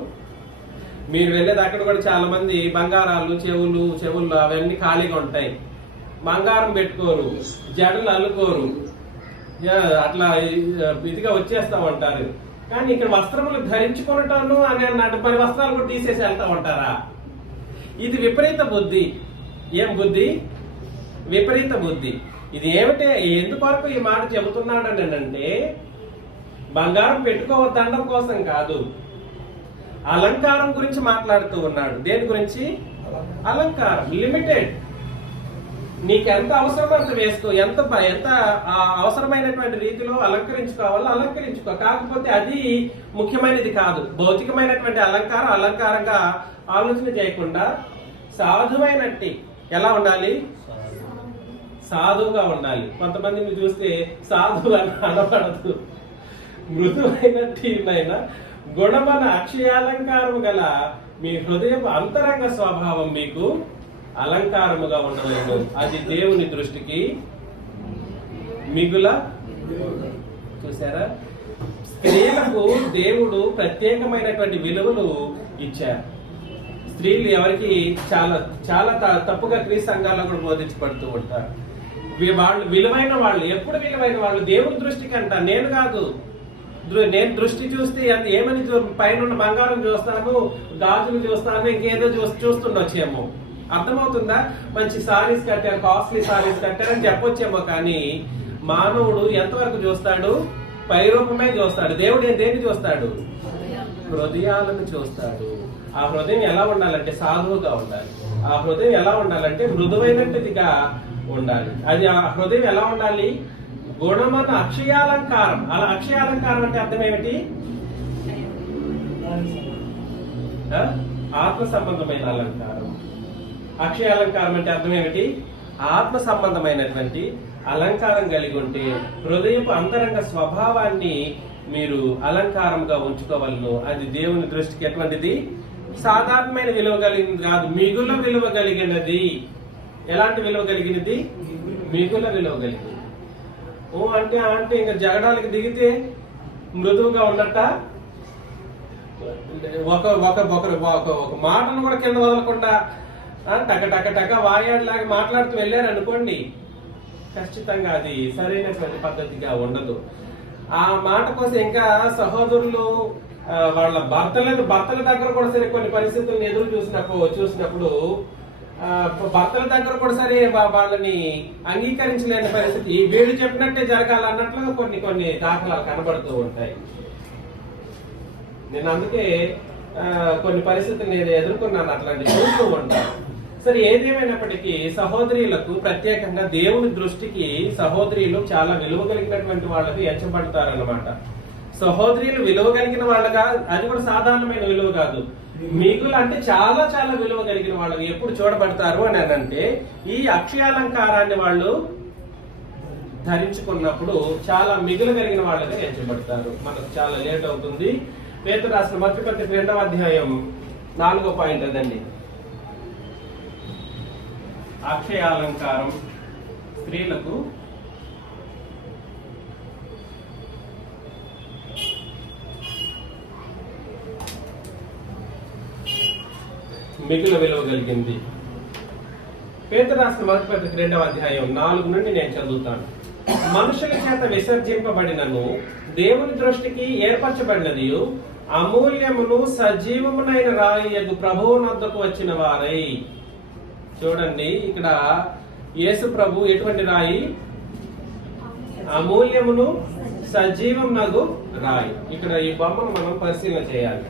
మీరు వెళ్ళేది అక్కడ కూడా చాలా మంది బంగారాలు, చెవులు అవన్నీ ఖాళీగా ఉంటాయి. బంగారం పెట్టుకోరు, జడలు అల్లుకోరు, అట్లా ఇదిగా వచ్చేస్తా ఉంటారు. కానీ ఇక్కడ వస్త్రములు ధరించుకోవటాను అని అన్నట్టు 10 వస్త్రాలు కూడా తీసేసి వెళ్తా ఉంటారా? ఇది విపరీత బుద్ధి. ఏం బుద్ధి? విపరీత బుద్ధి. ఇది ఏమిటే, ఎందుకొరకు ఈ మాట చెబుతున్నాడు అంటే, బంగారం పెట్టుకోవద్దనడం కోసం కాదు, అలంకారం గురించి మాట్లాడుతూ ఉన్నాడు. దేని గురించి? అలంకారం. లిమిటెడ్. నీకెంత అవసరమో అంత వేసుకో, ఎంత అవసరమైనటువంటి రీతిలో అలంకరించుకోవాలో అలంకరించుకో. కాకపోతే అది ముఖ్యమైనది కాదు. భౌతికమైనటువంటి అలంకారంగా ఆలోచన చేయకుండా సాధువైనట్టి. ఎలా ఉండాలి? సాధువుగా ఉండాలి. కొంతమందిని చూస్తే సాధువు అని అనబడదు. మృదువైనట్టు గుణమన అక్షయాలంకారం గల మీ హృదయపు అంతరంగ స్వభావం మీకు అలంకారముగా ఉండలేదు. అది దేవుని దృష్టికి మిగుల. చూసారా? స్త్రీలకు దేవుడు ప్రత్యేకమైనటువంటి విలువలు ఇచ్చారు. స్త్రీలు ఎవరికి చాలా చాలా తప్పుగా క్రీస్తు సంఘాల్లో కూడా బోధించబడుతూ ఉంటారు. వాళ్ళు విలువైన వాళ్ళు. ఎప్పుడు విలువైన వాళ్ళు? దేవుని దృష్టికి అంట, నేను కాదు. నేను దృష్టి చూస్తే అది ఏమని పైన బంగారం చూస్తాను, గాజులు చూస్తాను, ఇంకేదో చూస్తుండొచ్చేమో. అర్థమవుతుందా? మంచి సారీస్ కట్టారు, కాస్ట్లీ సారీస్ కట్టారని చెప్పొచ్చేమో. కానీ మానవుడు ఎంతవరకు చూస్తాడు? పై రూపమే చూస్తాడు. దేవుడు దేన్ని చూస్తాడు? హృదయాలను చూస్తాడు. ఆ హృదయం ఎలా ఉండాలంటే సాధువుగా ఉండాలి. ఆ హృదయం ఎలా ఉండాలంటే మృదువైనట్టుగా ఉండాలి. అది ఆ హృదయం ఎలా ఉండాలి? గుణమన్న అక్షయాలంకారం. అలా అక్షయాలంకారం అంటే అర్థం ఏమిటి? ఆత్మ సంబంధమైన అలంకారం. అక్షయాలంకారం అంటే అర్థం ఏమిటి? ఆత్మ సంబంధమైనటువంటి అలంకారం కలిగి ఉంటే హృదయపు అంతరంగ స్వభావాన్ని మీరు అలంకారంగా ఉంచుకోవాలను. అది దేవుని దృష్టికి ఎటువంటిది? సాధారణమైన విలువ కలిగినది కాదు, మిగుల విలువ కలిగినది. ఎలాంటి విలువ కలిగినది? మిగుల విలువ కలిగినది. అంటే ఇంకా జగడాలకు దిగితే మృదువుగా ఉన్నట్ట. ఒక మాటను కూడా కింద వదలకుండా టక వాయాడిలాగా మాట్లాడుతూ వెళ్ళారు అనుకోండి, ఖచ్చితంగా అది సరైనటువంటి పద్ధతిగా ఉండదు. ఆ మాట కోసం ఇంకా సహోదరులు వాళ్ళ భర్తల దగ్గర కూడా సరే కొన్ని పరిస్థితులను ఎదురు చూసినప్పుడు భర్తల దగ్గర కూడా సరే వాళ్ళని అంగీకరించలేని పరిస్థితి, వీళ్ళు చెప్పినట్టే జరగాలన్నట్లుగా కొన్ని దాఖలాలు కనబడుతూ ఉంటాయి. నేను అందుకే కొన్ని పరిస్థితులు నేను ఎదుర్కొన్నాను, అట్లాంటి చూస్తూ ఉంటాను. సరే, ఏదేమైనప్పటికీ సహోదరులకు ప్రత్యేకంగా దేవుని దృష్టికి సహోదరులు చాలా విలువ కలిగినటువంటి వాళ్ళకి ఎంచబడతారన్నమాట. సహోదరులు విలువ కలిగిన వాళ్ళగా, అది కూడా సాధారణమైన విలువ కాదు, మిగులు అంటే చాలా చాలా విలువ కలిగిన వాళ్ళు ఎప్పుడు చూడబడతారు అని అంటే ఈ అక్షయాలంకారాన్ని వాళ్ళు ధరించుకున్నప్పుడు చాలా మిగులు కలిగిన వాళ్ళగా ఎంచబడతారు. మనకు చాలా లేట్ అవుతుంది. పేతురు రాసిన మొదటి పత్రిక 2వ అధ్యాయం 4వ పాయింట్ అదండి. అక్షయాలంకారం స్త్రీలకు మిగులు విలువ కలిగింది. పేతురు రాసిన మొదటి పత్రిక 2వ అధ్యాయం 4 నుండి నేను చదువుతాను. మనుషుల చేత విసర్జింపబడినను దేవుని దృష్టికి ఏర్పరచబడినది అమూల్యమును సజీవమునైన రాయగు ప్రభువు నొద్దకు వచ్చిన వారై. చూడండి, ఇక్కడ యేసు ప్రభు ఎటువంటి రాయి? అమూల్యమును సజీవమునగు రాయి. ఇక్కడ ఈ బొమ్మను మనం పరిశీలన చేయాలి.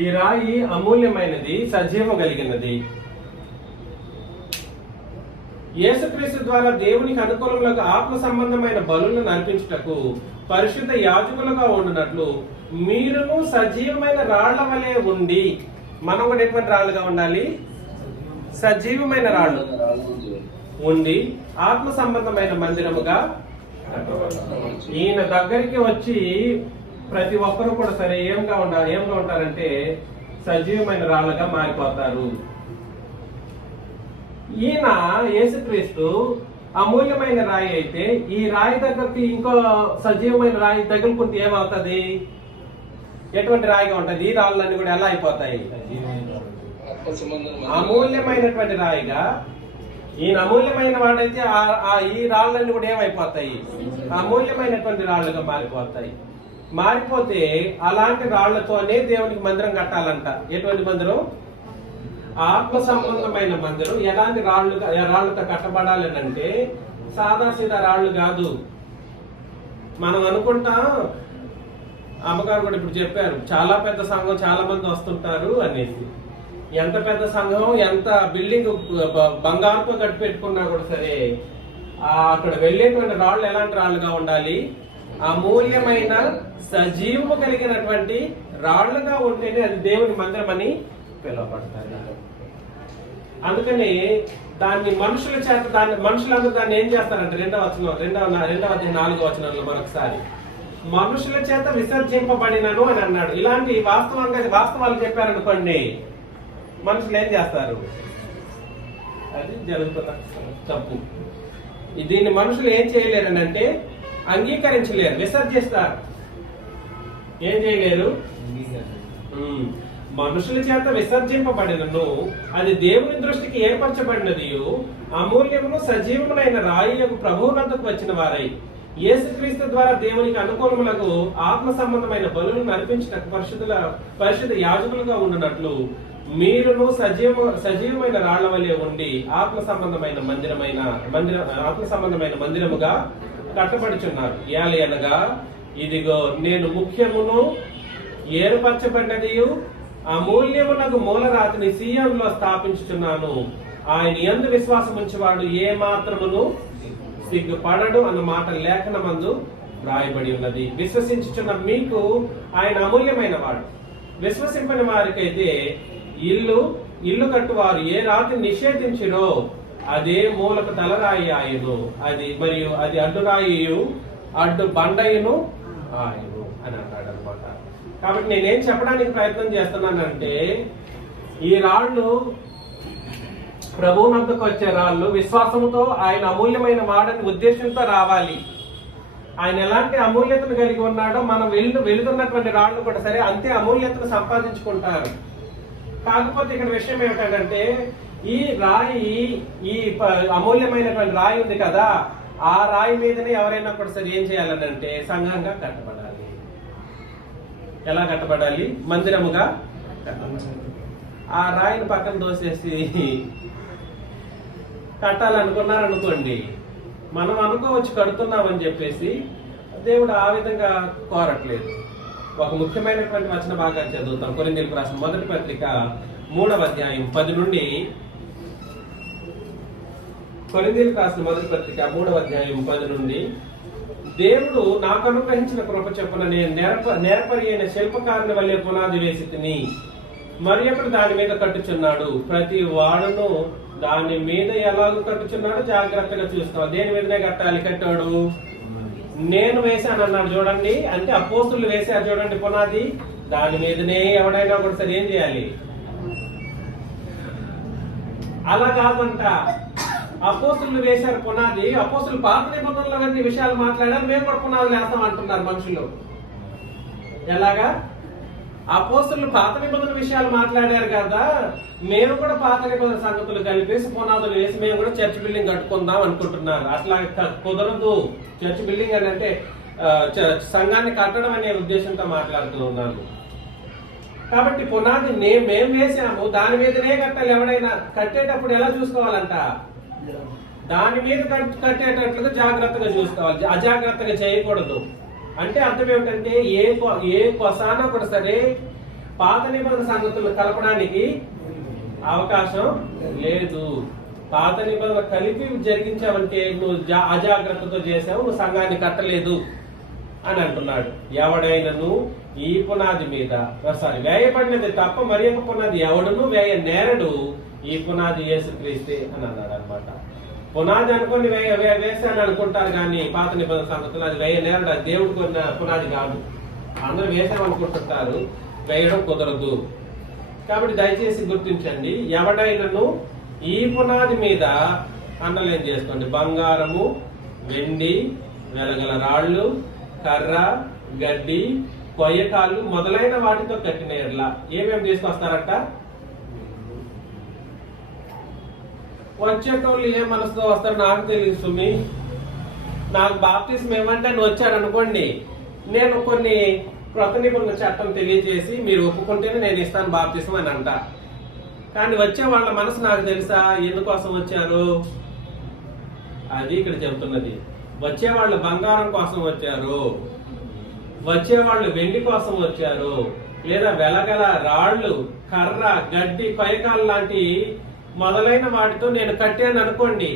ఈ రాయి అమూల్యమైనది, సజీవం కలిగినది. యేసుక్రీస్తు ద్వారా దేవునికి అనుకూలములకు ఆత్మ సంబంధమైన బలులను నడిపించుటకు పరిశుద్ధ యాజకులుగా ఉండినట్లు మీరును సజీవమైన రాళ్ల వలె ఉండి, మనం కూడా ఎటువంటి రాళ్లుగా ఉండాలి? సజీవమైన రాళ్ళు ఉండి ఆత్మ సంబంధమైన మందిరముగా. ఈయన దగ్గరికి వచ్చి ప్రతి ఒక్కరు కూడా సరే ఏమిగా ఉంటారంటే సజీవమైన రాళ్ళగా మారిపోతారు. ఈయన యేసుక్రీస్తు అమూల్యమైన రాయి అయితే ఈ రాయి దగ్గరికి ఇంకో సజీవమైన రాయి తగులుకుంటే ఏమవుతుంది? ఎటువంటి రాయిగా ఉంటది? ఈ రాళ్ళన్నీ కూడా ఎలా అయిపోతాయి? అమూల్యమైనటువంటి రాయిగా. ఈయన అమూల్యమైన వాడైతే ఈ రాళ్ళన్నీ కూడా ఏమైపోతాయి? అమూల్యమైనటువంటి రాళ్ళుగా మారిపోతాయి. మారిపోతే అలాంటి రాళ్లతోనే దేవునికి మందిరం కట్టాలంట. ఎటువంటి మందిరం? ఆత్మ సంబంధమైన మందిరం. ఎలాంటి రాళ్లతో కట్టబడాలి అంటే సాదాసీదా రాళ్లు కాదు. మనం అనుకుంటాం, అమ్మగారు కూడా ఇప్పుడు చెప్పారు, చాలా పెద్ద సంఘం, చాలా మంది వస్తుంటారు అనేసి. ఎంత పెద్ద సంఘం, ఎంత బిల్డింగ్ బంగారుతో కట్టి పెట్టుకున్నా కూడా సరే అక్కడ వెళ్ళేటువంటి రాళ్ళు ఎలాంటి రాళ్లుగా ఉండాలి? అమూల్యమైన సజీవము కలిగినటువంటి రాళ్లుగా ఉంటేనే అది దేవుని మందిరం అని పిలువబడతారు. అందుకని దాన్ని మనుషుల చేత మనుషులందరూ దాన్ని ఏం చేస్తారంటే 2వ అధ్యాయం 4వ వచనంలో మరొకసారి మనుషుల చేత విసర్జింపబడినను అని అన్నాడు. ఇలాంటి వాస్తవాలు చెప్పారనుకోండి, మనుషులు ఏం చేస్తారు? అది జరుగుతున్న తప్పు. దీన్ని మనుషులు ఏం చేయలేరని అంటే అంగీకరించలేరు, విసర్జిస్తారు. ఏం చేయలేరు? మనుషుల చేత విసర్జింపబడినను అది దేవుని దృష్టికి ఏర్పరచబడినది అమూల్యమును సజీవమునైన రాయియకు ప్రభువునందుకు వచ్చిన వారై యేసుక్రీస్తు ద్వారా దేవునికి అనుకూలములకు ఆత్మ సంబంధమైన బలులను నడిపించిన పరిశుద్ధ యాజకులుగా ఉండునట్లు మీరును సజీవమైన రాళ్ల వలె ఉండి ఆత్మ సంబంధమైన మందిరముగా కట్టబడుచున్నారు. అనగా ఇదిగో నేను ముఖ్యమును ఏర్పరచబడినది అమూల్యమునకు మూలరాతిని సీయోనులో స్థాపించుచున్నాను. ఆయన యందు విశ్వాసం ఉంచేవాడు ఏ మాత్రమును సిగ్గుపడడు అన్న మాట లేఖనమందు రాయబడి ఉన్నది. విశ్వసించుచున్న మీకు ఆయన అమూల్యమైన వాడు. విశ్వసింపని వారికైతే ఇల్లు కట్టువారు ఏ రాతిని నిషేధించిరో అదే మూలకు తలరాయి ఆయను, అది అడ్డురాయియు అడ్డు బండయును ఆయను అని అన్నాడు అనమాట. కాబట్టి నేనేం చెప్పడానికి ప్రయత్నం చేస్తున్నానంటే ఈ రాళ్ళు ప్రభువునందుకు వచ్చే రాళ్ళు విశ్వాసంతో ఆయన అమూల్యమైన వాడని ఉద్దేశంతో రావాలి. ఆయన ఎలాంటి అమూల్యతను కలిగి ఉన్నాడో మనం వెళుతున్నటువంటి రాళ్ళు కూడా సరే అంతే అమూల్యతను సంపాదించుకుంటారు. కాకపోతే ఇక్కడ విషయం ఏమిటంటే ఈ రాయి, ఈ అమూల్యమైనటువంటి రాయి ఉంది కదా, ఆ రాయి మీదనే ఎవరైనా కూడా సరే ఏం చేయాలనంటే సంఘంగా కట్టబడాలి. ఎలా కట్టబడాలి? మందిరముగా కట్టబడాలి. ఆ రాయిని పక్కన దోసేసి కట్టాలనుకున్నారనుకోండి, మనం అనుకోవచ్చు కడుతున్నామని చెప్పేసి, దేవుడు ఆ విధంగా కోరట్లేదు. ఒక ముఖ్యమైనటువంటి వచన భాగాన్ని చదువుతాం. కొరింథీయులకు రాసిన మొదటి పత్రిక 3వ అధ్యాయం 10 నుండి. కొరింథీయులకు రాసిన మొదటి పత్రిక 3వ అధ్యాయం 10 నుండి. దేవుడు నాకు అనుగ్రహించిన కృప చొప్పున నేను నేర్పరి అయిన శిల్పకారుని వల్లే పునాది వేసి తిని మరి ఒకడు దాని మీద కట్టుచున్నాడు. ప్రతి వాడును దాని మీద ఎలాగో కట్టుచున్నాడు జాగ్రత్తగా చూసుకోవాలి. దేని మీదనే కట్టాలి? కట్టాడు నేను వేశాను అన్నాడు చూడండి. అంటే అపోస్తులు వేశారు చూడండి పునాది. దాని మీదనే ఎవడైనా కూడా సరే ఏం చేయాలి? అలా కాదంట. అపోస్తులు వేశారు పునాది. అపోస్తులు పాత నిబంధనలు అన్ని విషయాలు మాట్లాడారు, మేము కూడా పునాదులు వేస్తాం అంటున్నారు మనుషులు. ఎలాగా? అపోస్తులు పాత నిబంధన విషయాలు మాట్లాడారు కదా, మేము కూడా పాత నిబంధన సంగతులు కలిపేసి పునాదులు వేసి మేము కూడా చర్చ్ బిల్డింగ్ కట్టుకుందాం అనుకుంటున్నారు. అట్లా కుదరదు. చర్చ్ బిల్డింగ్ అని అంటే సంఘాన్ని కట్టడం అనే ఉద్దేశంతో మాట్లాడుతూ ఉన్నాను. కాబట్టి పునాది మేము వేసాము, దాని మీదనే కట్టాలి. ఎవడైనా కట్టేటప్పుడు ఎలా చూసుకోవాలంట? దాని మీద కట్టేటట్లుగా జాగ్రత్తగా చూసుకోవాలి, అజాగ్రత్తగా చేయకూడదు. అంటే అర్థం ఏమిటంటే ఏ కొసాన కూడా సరే పాత నిబంధన సంగతులు కలపడానికి అవకాశం లేదు. పాత నిబంధన కలిపి జరిగించావంటే నువ్వు అజాగ్రత్తతో చేసావు, నువ్వు సంఘాన్ని కట్టలేదు అని అంటున్నాడు. ఎవడైనను ఈ పునాది మీద వేయబడినది తప్ప మరి ఒక పునాది ఎవడును వేయ నేరడు, ఈ పునాది యేసుక్రీస్తే అని అన్నాడు అనమాట. పునాది అనుకుని వేసాను అనుకుంటారు కానీ పాత నిబంధన సంగతులు అది వేయ నేరడు. అది దేవుడు కొన్న పునాది కాదు. అందరూ వేసామనుకుంటుంటారు, వేయడం కుదరదు. కాబట్టి దయచేసి గుర్తించండి, ఎవడైనను ఈ పునాది మీద అండర్లైన్ చేసుకోండి. బంగారము, వెండి, వెలగల రాళ్ళు, కర్ర, గడ్డి, కొయ్యకాళ్ళు మొదలైన వాటితో కట్టిన ఎడ్ల ఏమేమి తీసుకొస్తారట? వచ్చేటోళ్ళు ఏ మనసుతో వస్తారు నాకు తెలియదు సుమి. నాకు బాప్తిస్మం ఏమంటే అని వచ్చాడు అనుకోండి, నేను కొన్ని కృత నిబంధన చట్టం తెలియజేసి మీరు ఒప్పుకుంటేనే నేను ఇస్తాను బాప్తిస్మం అని అంట. కానీ వచ్చే వాళ్ళ మనసు నాకు తెలుసా ఎందుకోసం వచ్చారు? అది ఇక్కడ చెబుతున్నది. వచ్చేవాళ్ళు బంగారం కోసం వచ్చారు, వచ్చేవాళ్ళు వెండి కోసం వచ్చారు, లేదా వెలగల రాళ్ళు, కర్ర, గడ్డి, కొయ్యకాలు లాంటి మొదలైన వాటితో నేను కట్టాను అనుకోండి,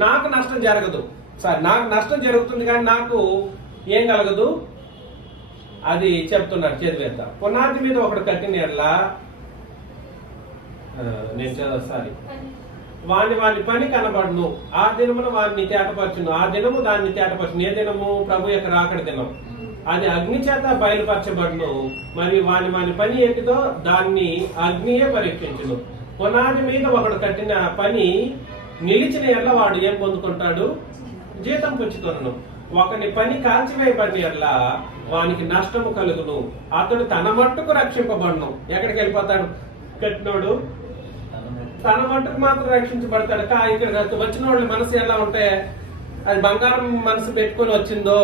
నాకు నష్టం జరగదు. సార్ నాకు నష్టం జరుగుతుంది కానీ నాకు ఏం కలగదు. అది చెప్తున్నాడు. చదివేద్దాం. పునాది మీద ఒకడు కట్టిన ఎడ్లా నేను చదవసారి వాని పని కనబడును, ఆ దినమున వాడిని తేటపరచును, ఆ దినము దాన్ని తేటపరచును. ఏ దినము? ప్రభు యొక్క రాకడ దినం. అది అగ్ని చేత బయలుపరచబడును, మరి వాని పని ఏంటిదో దాన్ని అగ్నియే పరీక్షించును. పునాది మీద ఒకడు కట్టిన పని నిలిచిన ఎడ్ల వాడు ఏం పొందుకుంటాడు? జీతం పుచ్చుకొనును. ఒకని పని కాల్చివేయబడిన ఎడ్ల వానికి నష్టము కలుగును, అతడు తన మట్టుకు రక్షింపబడును. ఎక్కడికి వెళ్ళిపోతాడు? కట్టినోడు తన మట్టుకు మాత్రం రక్షించబడతాడు. ఇక్కడ వచ్చిన వాళ్ళ మనసు ఎలా ఉంటే, అది బంగారం మనసు పెట్టుకొని వచ్చిందో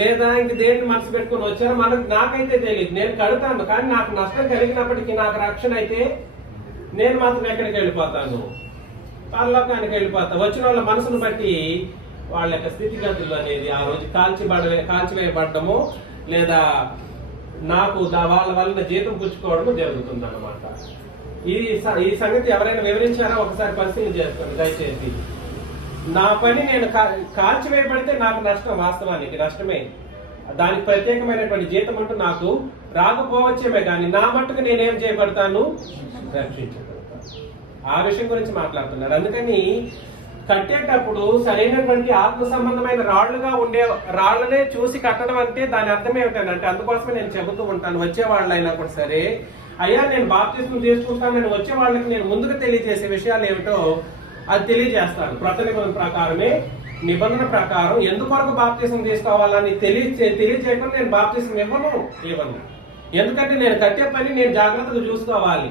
లేదా ఇంక దేన్ని మనసు పెట్టుకొని వచ్చారో నాకైతే తెలియదు. నేను కడతాను కానీ నాకు నష్టం కలిగినప్పటికీ నాకు రక్షణ అయితే నేను మాత్రం ఎక్కడికి వెళ్ళిపోతాను? పరలోకానికి వెళ్ళిపోతాను. వచ్చిన వాళ్ళ మనసును బట్టి వాళ్ళ యొక్క స్థితిగతులు అనేది ఆ రోజు కాల్చివేయబడ్డము లేదా నాకు వాళ్ళ వలన జీతం పుచ్చుకోవడము జరుగుతుంది అన్నమాట. ఈ సంగతి ఎవరైనా వివరించారా ఒకసారి పరిశీలన చేసుకోండి దయచేసి. నా పని నేను కాల్చివేయబడితే నాకు నష్టం, వాస్తవానికి నష్టమే. దానికి ప్రత్యేకమైనటువంటి జీతం అంటూ నాకు రాకపోవచ్చేమే కానీ నా మట్టుకు నేనేం చేయబడతాను? రక్షించబడతాను. ఆ విషయం గురించి మాట్లాడుతున్నారు. అందుకని కట్టేటప్పుడు సరైనటువంటి ఆత్మ సంబంధమైన రాళ్లుగా ఉండే రాళ్లనే చూసి కట్టడం అంటే దాని అర్థం ఏమిటంటే, అందుకోసమే నేను చెబుతూ ఉంటాను, వచ్చే వాళ్ళైనా కూడా సరే, అయ్యా నేను బాప్తిస్మం తీసుకుంటాను, నేను వచ్చే వాళ్ళకి నేను ముందుగా తెలియజేసే విషయాలు ఏమిటో అది తెలియజేస్తాను. కృత నిబంధన ప్రకారమే, నిబంధన ప్రకారం ఎందుకొరకు బాప్తిస్మం తీసుకోవాలని తెలియజేయకుండా నేను బాప్తిస్మం ఇవ్వను. ఎందుకంటే నేను కట్టే పని నేను జాగ్రత్తగా చూసుకోవాలి.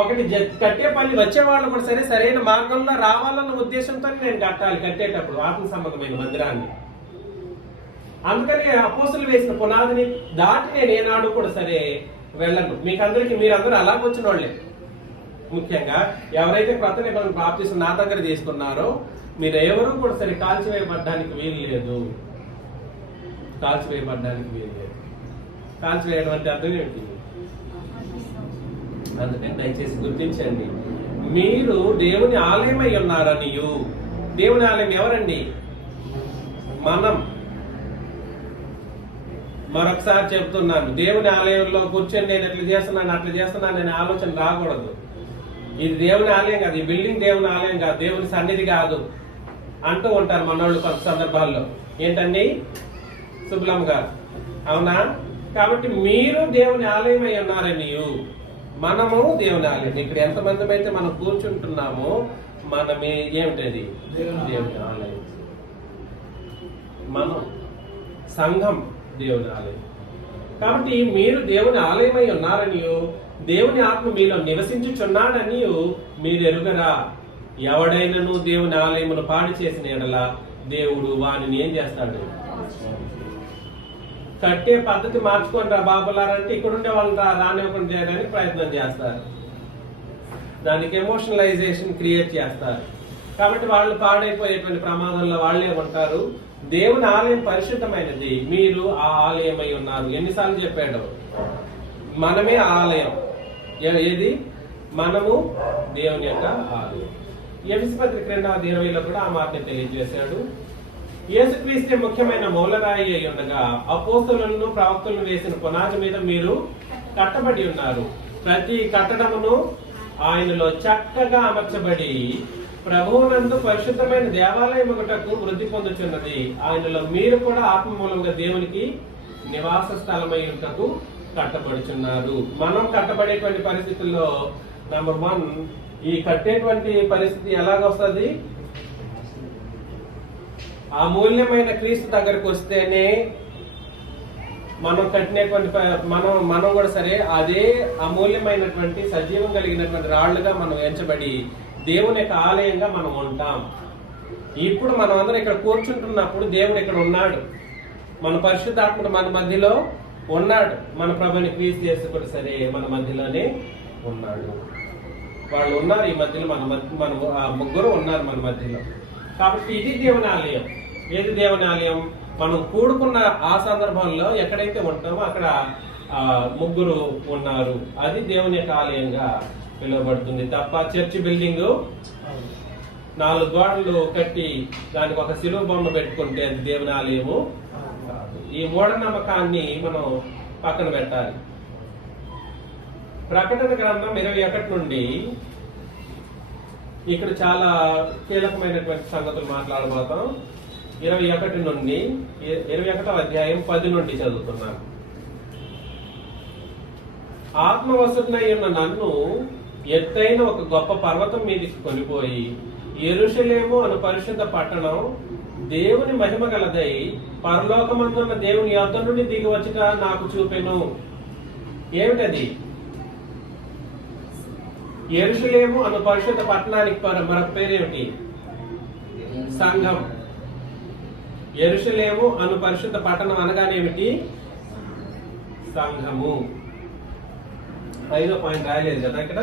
ఒకటి కట్టే పని వచ్చే వాళ్ళు కూడా సరే సరైన మార్గంలో రావాలన్న ఉద్దేశంతో నేను కట్టాలి కట్టేటప్పుడు ఆత్మ సంబంధమైన మందిరాన్ని. అందుకని అపోస్తులు వేసిన పునాదిని దాటి నేను ఏనాడు కూడా సరే వెళ్ళను. మీరందరూ అలాగొచ్చిన వాళ్ళే. ముఖ్యంగా ఎవరైతే కృత నిబంధన బాప్తిస్మం నా దగ్గర తీసుకున్నారో మీరు ఎవరు కూడా సరే కాల్చివేయబడ్డానికి వీలు లేదు. కాల్చివేయడం అంటే అర్థం ఏంటి? అందుకని దయచేసి గుర్తించండి, మీరు దేవుని ఆలయమై ఉన్నారనియు. దేవుని ఆలయం ఎవరండి? మనం. మరొకసారి చెప్తున్నాను, దేవుని ఆలయంలో కూర్చొని నేను ఎట్లా చేస్తున్నాను అట్లా చేస్తున్నాను అనే ఆలోచన రాకూడదు. ఇది దేవుని ఆలయం కాదు, ఈ బిల్డింగ్ దేవుని ఆలయం కాదు, దేవుని సన్నిధి కాదు అంటూ ఉంటారు మనోళ్ళు కొంత సందర్భాల్లో. ఏంటండి సుబ్బలమ్మ గారు? అవునా? కాబట్టి మీరు దేవుని ఆలయం అయి ఉన్నారనియు, మనము దేవుని ఆలయం. ఇక్కడ ఎంతమంది అయితే మనం కూర్చుంటున్నామో మనమే ఏమిటది? దేవుని ఆలయం. మనం సంఘం దేవుని ఆలయం. కాబట్టి మీరు దేవుని ఆలయమై ఉన్నారనియు, దేవుని ఆత్మ మీలో నివసించుచున్నాడనియు మీరు ఎరుగరా. ఎవడైనను దేవుని ఆలయమును పాడు చేసిన ఎడల దేవుడు వానిని ఏం చేస్తాడు? కట్టే పద్ధతి మార్చుకొని రా బాబులారంటే ఇక్కడ ఉండే వాళ్ళని రానివ్వకుండా చేయడానికి ప్రయత్నం చేస్తారు. దానికి ఎమోషనలైజేషన్ క్రియేట్ చేస్తారు. కాబట్టి వాళ్ళు పాడైపోయేటువంటి ప్రమాదంలో వాళ్ళే ఉంటారు. దేవుని ఆలయం పరిశుద్ధమైనది, మీరు ఆ ఆలయమై ఉన్నారు. ఎన్నిసార్లు చెప్పాడు? మనమే ఆలయం. ఏది? మనము దేవుని యొక్క ఆలయం. ఎఫెసీ పత్రిక 2:20 కూడా ఆ మాటను తెలియజేశాడు. యేసుక్రీస్తే ముఖ్యమైన మూలరాయి అయి ఉండగా అపోస్తలులను ప్రవక్తలను వేసిన పునాది మీద మీరు కట్టబడి ఉన్నారు. ప్రతి కట్టడమును ఆయనలో చక్కగా అమర్చబడి ప్రభువునందు పరిశుద్ధమైన దేవాలయం ఒకటకు వృద్ధి పొందుచున్నది. ఆయనలో మీరు కూడా ఆత్మ మూలంగా దేవునికి నివాస స్థలమై ఉంటకు కట్టబడుచున్నారు. మనం కట్టబడేటువంటి పరిస్థితుల్లో నెంబర్ 1, ఈ కట్టేటువంటి పరిస్థితి ఎలాగొస్తుంది? అమూల్యమైన క్రీస్తు దగ్గరకు వస్తేనే మనం కట్టినటువంటి మనం కూడా సరే అదే అమూల్యమైనటువంటి సజీవం కలిగినటువంటి రాళ్లుగా మనం ఎంచబడి దేవుని యొక్క ఆలయంగా మనం ఉంటాం. ఇప్పుడు మనం అందరం ఇక్కడ కూర్చుంటున్నప్పుడు దేవుడు ఇక్కడ ఉన్నాడు. మన పరిశుద్ధాత్ముడు మన మధ్యలో ఉన్నాడు. మన ప్రభుని క్రీస్తు యేసు కూడా సరే మన మధ్యలోనే ఉన్నాడు. వాళ్ళు ఉన్నారు ఈ మధ్యలో, మన ముగ్గురు ఉన్నారు మన మధ్యలో. కాబట్టి ఇది దేవుని ఆలయం. ఏది దేవుని ఆలయం? మనం కూడుకున్న ఆ సందర్భంలో ఎక్కడైతే ఉంటామో అక్కడ ముగ్గురు ఉన్నారు. అది దేవుని యొక్క ఆలయంగా పిలువబడుతుంది తప్ప చర్చి బిల్డింగ్ 4 గోడలు కట్టి దానికి ఒక శిలువ బొమ్మ పెట్టుకుంటే అది దేవుని ఆలయము కాదు. ఈ మూఢనమ్మకాన్ని మనం పక్కన పెట్టాలి. ప్రకటన గ్రంథం 21 నుండి ఇక్కడ చాలా కీలకమైనటువంటి సంగతులు మాట్లాడబోతాం. 21 నుండి 21వ అధ్యాయం 10 నుండి చదువుతున్నాను. ఆత్మవశుడనై ఉన్న నన్ను ఎత్తైన ఒక గొప్ప పర్వతం మీదకి కొనిపోయి యెరూషలేము అను పరిశుద్ధ పట్టణం దేవుని మహిమ గలదై పరలోకమందున్న దేవుని యొద్ద నుండి దిగి వచ్చుట నాకు చూపెను. ఏమిటది? యెరూషలేము అను పరిశుద్ధ పట్టణానికి మరొక పేరేమిటి? సంఘం. యెరూషలేము అను పరిశుద్ధ పట్టణం అనగానేమిటి? సంఘము. 5వ పాయింట్ రాయలేదు కదా ఇక్కడ.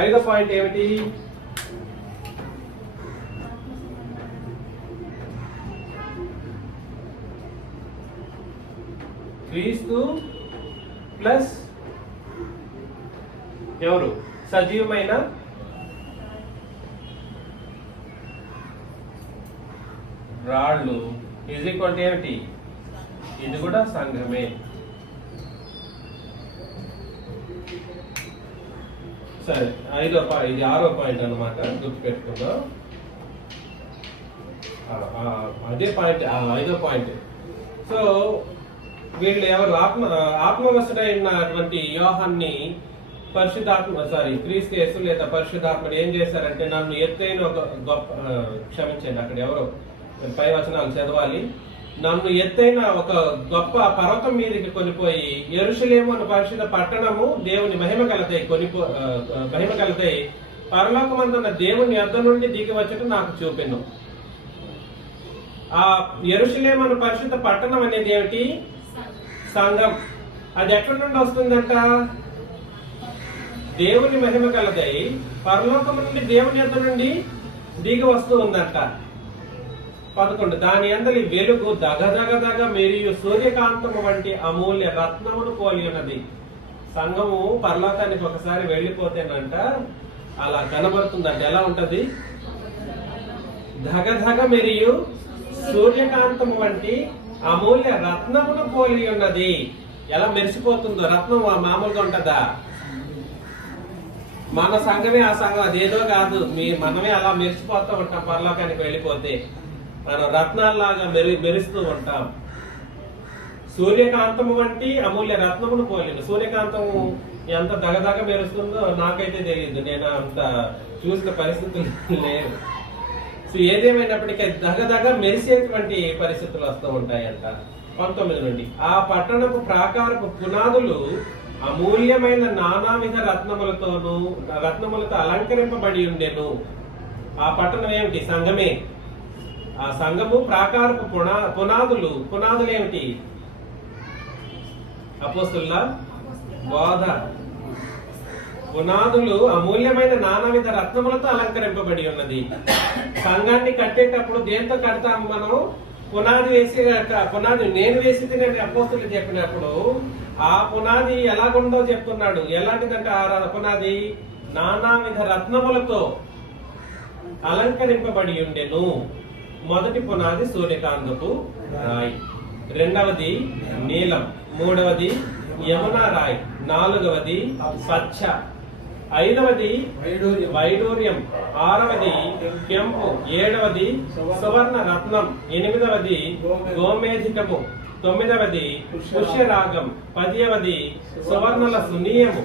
5వ పాయింట్ ఏమిటి? క్రీస్తు ప్లస్ ఎవరు? సజీవమైన రాళ్ళు ఈజ్ ఈక్వల్ టు ఏమిటి? ఇది కూడా సంఘమే. సరే, ఇది 6వ పాయింట్ అన్నమాట, గుర్తుపెట్టుకుందాం. అదే పాయింట్ 5వ పాయింట్. సో వీళ్ళు ఎవరు? ఆత్మవశుడైనటువంటి యోహాన్ని క్రీస్తు యేసు లేదా పరిశుద్ధాత్ముడు ఏం చేశారంటే, నన్ను ఎత్తైన ఒక గొప్ప క్షమించండి, అక్కడ ఎవరో పై వచనాలు చదవాలి. నన్ను ఎత్తైన ఒక గొప్ప పర్వతం మీదకి కొనిపోయి యెరూషలేము అను పరిశుద్ధ పట్టణము దేవుని మహిమ కలదై పరలోకమందున్న దేవుని యొద్ద నుండి దిగి వచ్చట నాకు చూపెను. ఆ యెరూషలేము అను పరిశుద్ధ పట్టణం అనేది ఏమిటి? సంఘం. అది ఎక్కడి నుండి వస్తుందంట? దేవుని మహిమ కలదై పరలోకము నుండి దేవుని యొద్ద నుండి దిగి వస్తూ ఉందంట. 11 దాని అందలి వెలుగు దగదగదగ మరియు సూర్యకాంతము వంటి అమూల్య రత్నమును పోలి ఉన్నది. సంఘము పరలోకానికి ఒకసారి వెళ్ళిపోతేనంట అలా కనబడుతుందంట. ఎలా ఉంటది? ధగధగ మరియు సూర్యకాంతము వంటి అమూల్య రత్నమును పోలి ఉన్నది. ఎలా మెరిసిపోతుందో. రత్నం మామూలుగా ఉంటదా? మన సంఘమే ఆ సంఘం, అదేదో కాదు. మనమే అలా మెరిసిపోతూ ఉంటాం. పరలోకానికి వెళ్ళిపోతే మనం రత్నాల్లాగా మెరుస్తూ ఉంటాం. సూర్యకాంతము వంటి అమూల్య రత్నమును పోలిన. సూర్యకాంతము ఎంత దగదగ మెరుస్తుందో నాకైతే తెలియదు, నేను అంత చూసిన పరిస్థితులు లేవు. సో ఏదేమైనప్పటికీ దగదగ మెరిసేటువంటి పరిస్థితులు వస్తూ ఉంటాయంట. 19 నుండి ఆ పట్టణపు ప్రాకారపు పునాదులు అమూల్యమైన నానావిధ రత్నములతో అలంకరింపబడి ఉండెను. ఆ పట్టణం ఏమిటి? సంఘమే. ఆ సంఘము ప్రాకారపు పునాదులు ఏమిటి? అపోస్తుల బోధ. పునాదులు అమూల్యమైన నానావిధ రత్నములతో అలంకరింపబడి ఉన్నది. సంఘాన్ని కట్టేటప్పుడు దేంతో కడతాము మనం? పునాది నేను వేసి తినే అపోస్తులు చెప్పినప్పుడు ఆ పునాది ఎలాగుందో చెప్తున్నాడు. ఎలాంటిదంటే ఆ పునాది నానావిధ రత్నములతో అలంకరింపబడి ఉండెను. మొదటి పునాది సూర్యకాంతపు రాయి, రెండవది నీలం, మూడవది యమునా రాయి, నాలుగవది పచ్చ, ఐదవది వైడూర్యం, ఆరవది కెంపు, ఏడవది సువర్ణ రత్నం, ఎనిమిదవది గోమేధికము, తొమ్మిదవది పుష్యరాగం, 10వది సువర్ణల సునీయము,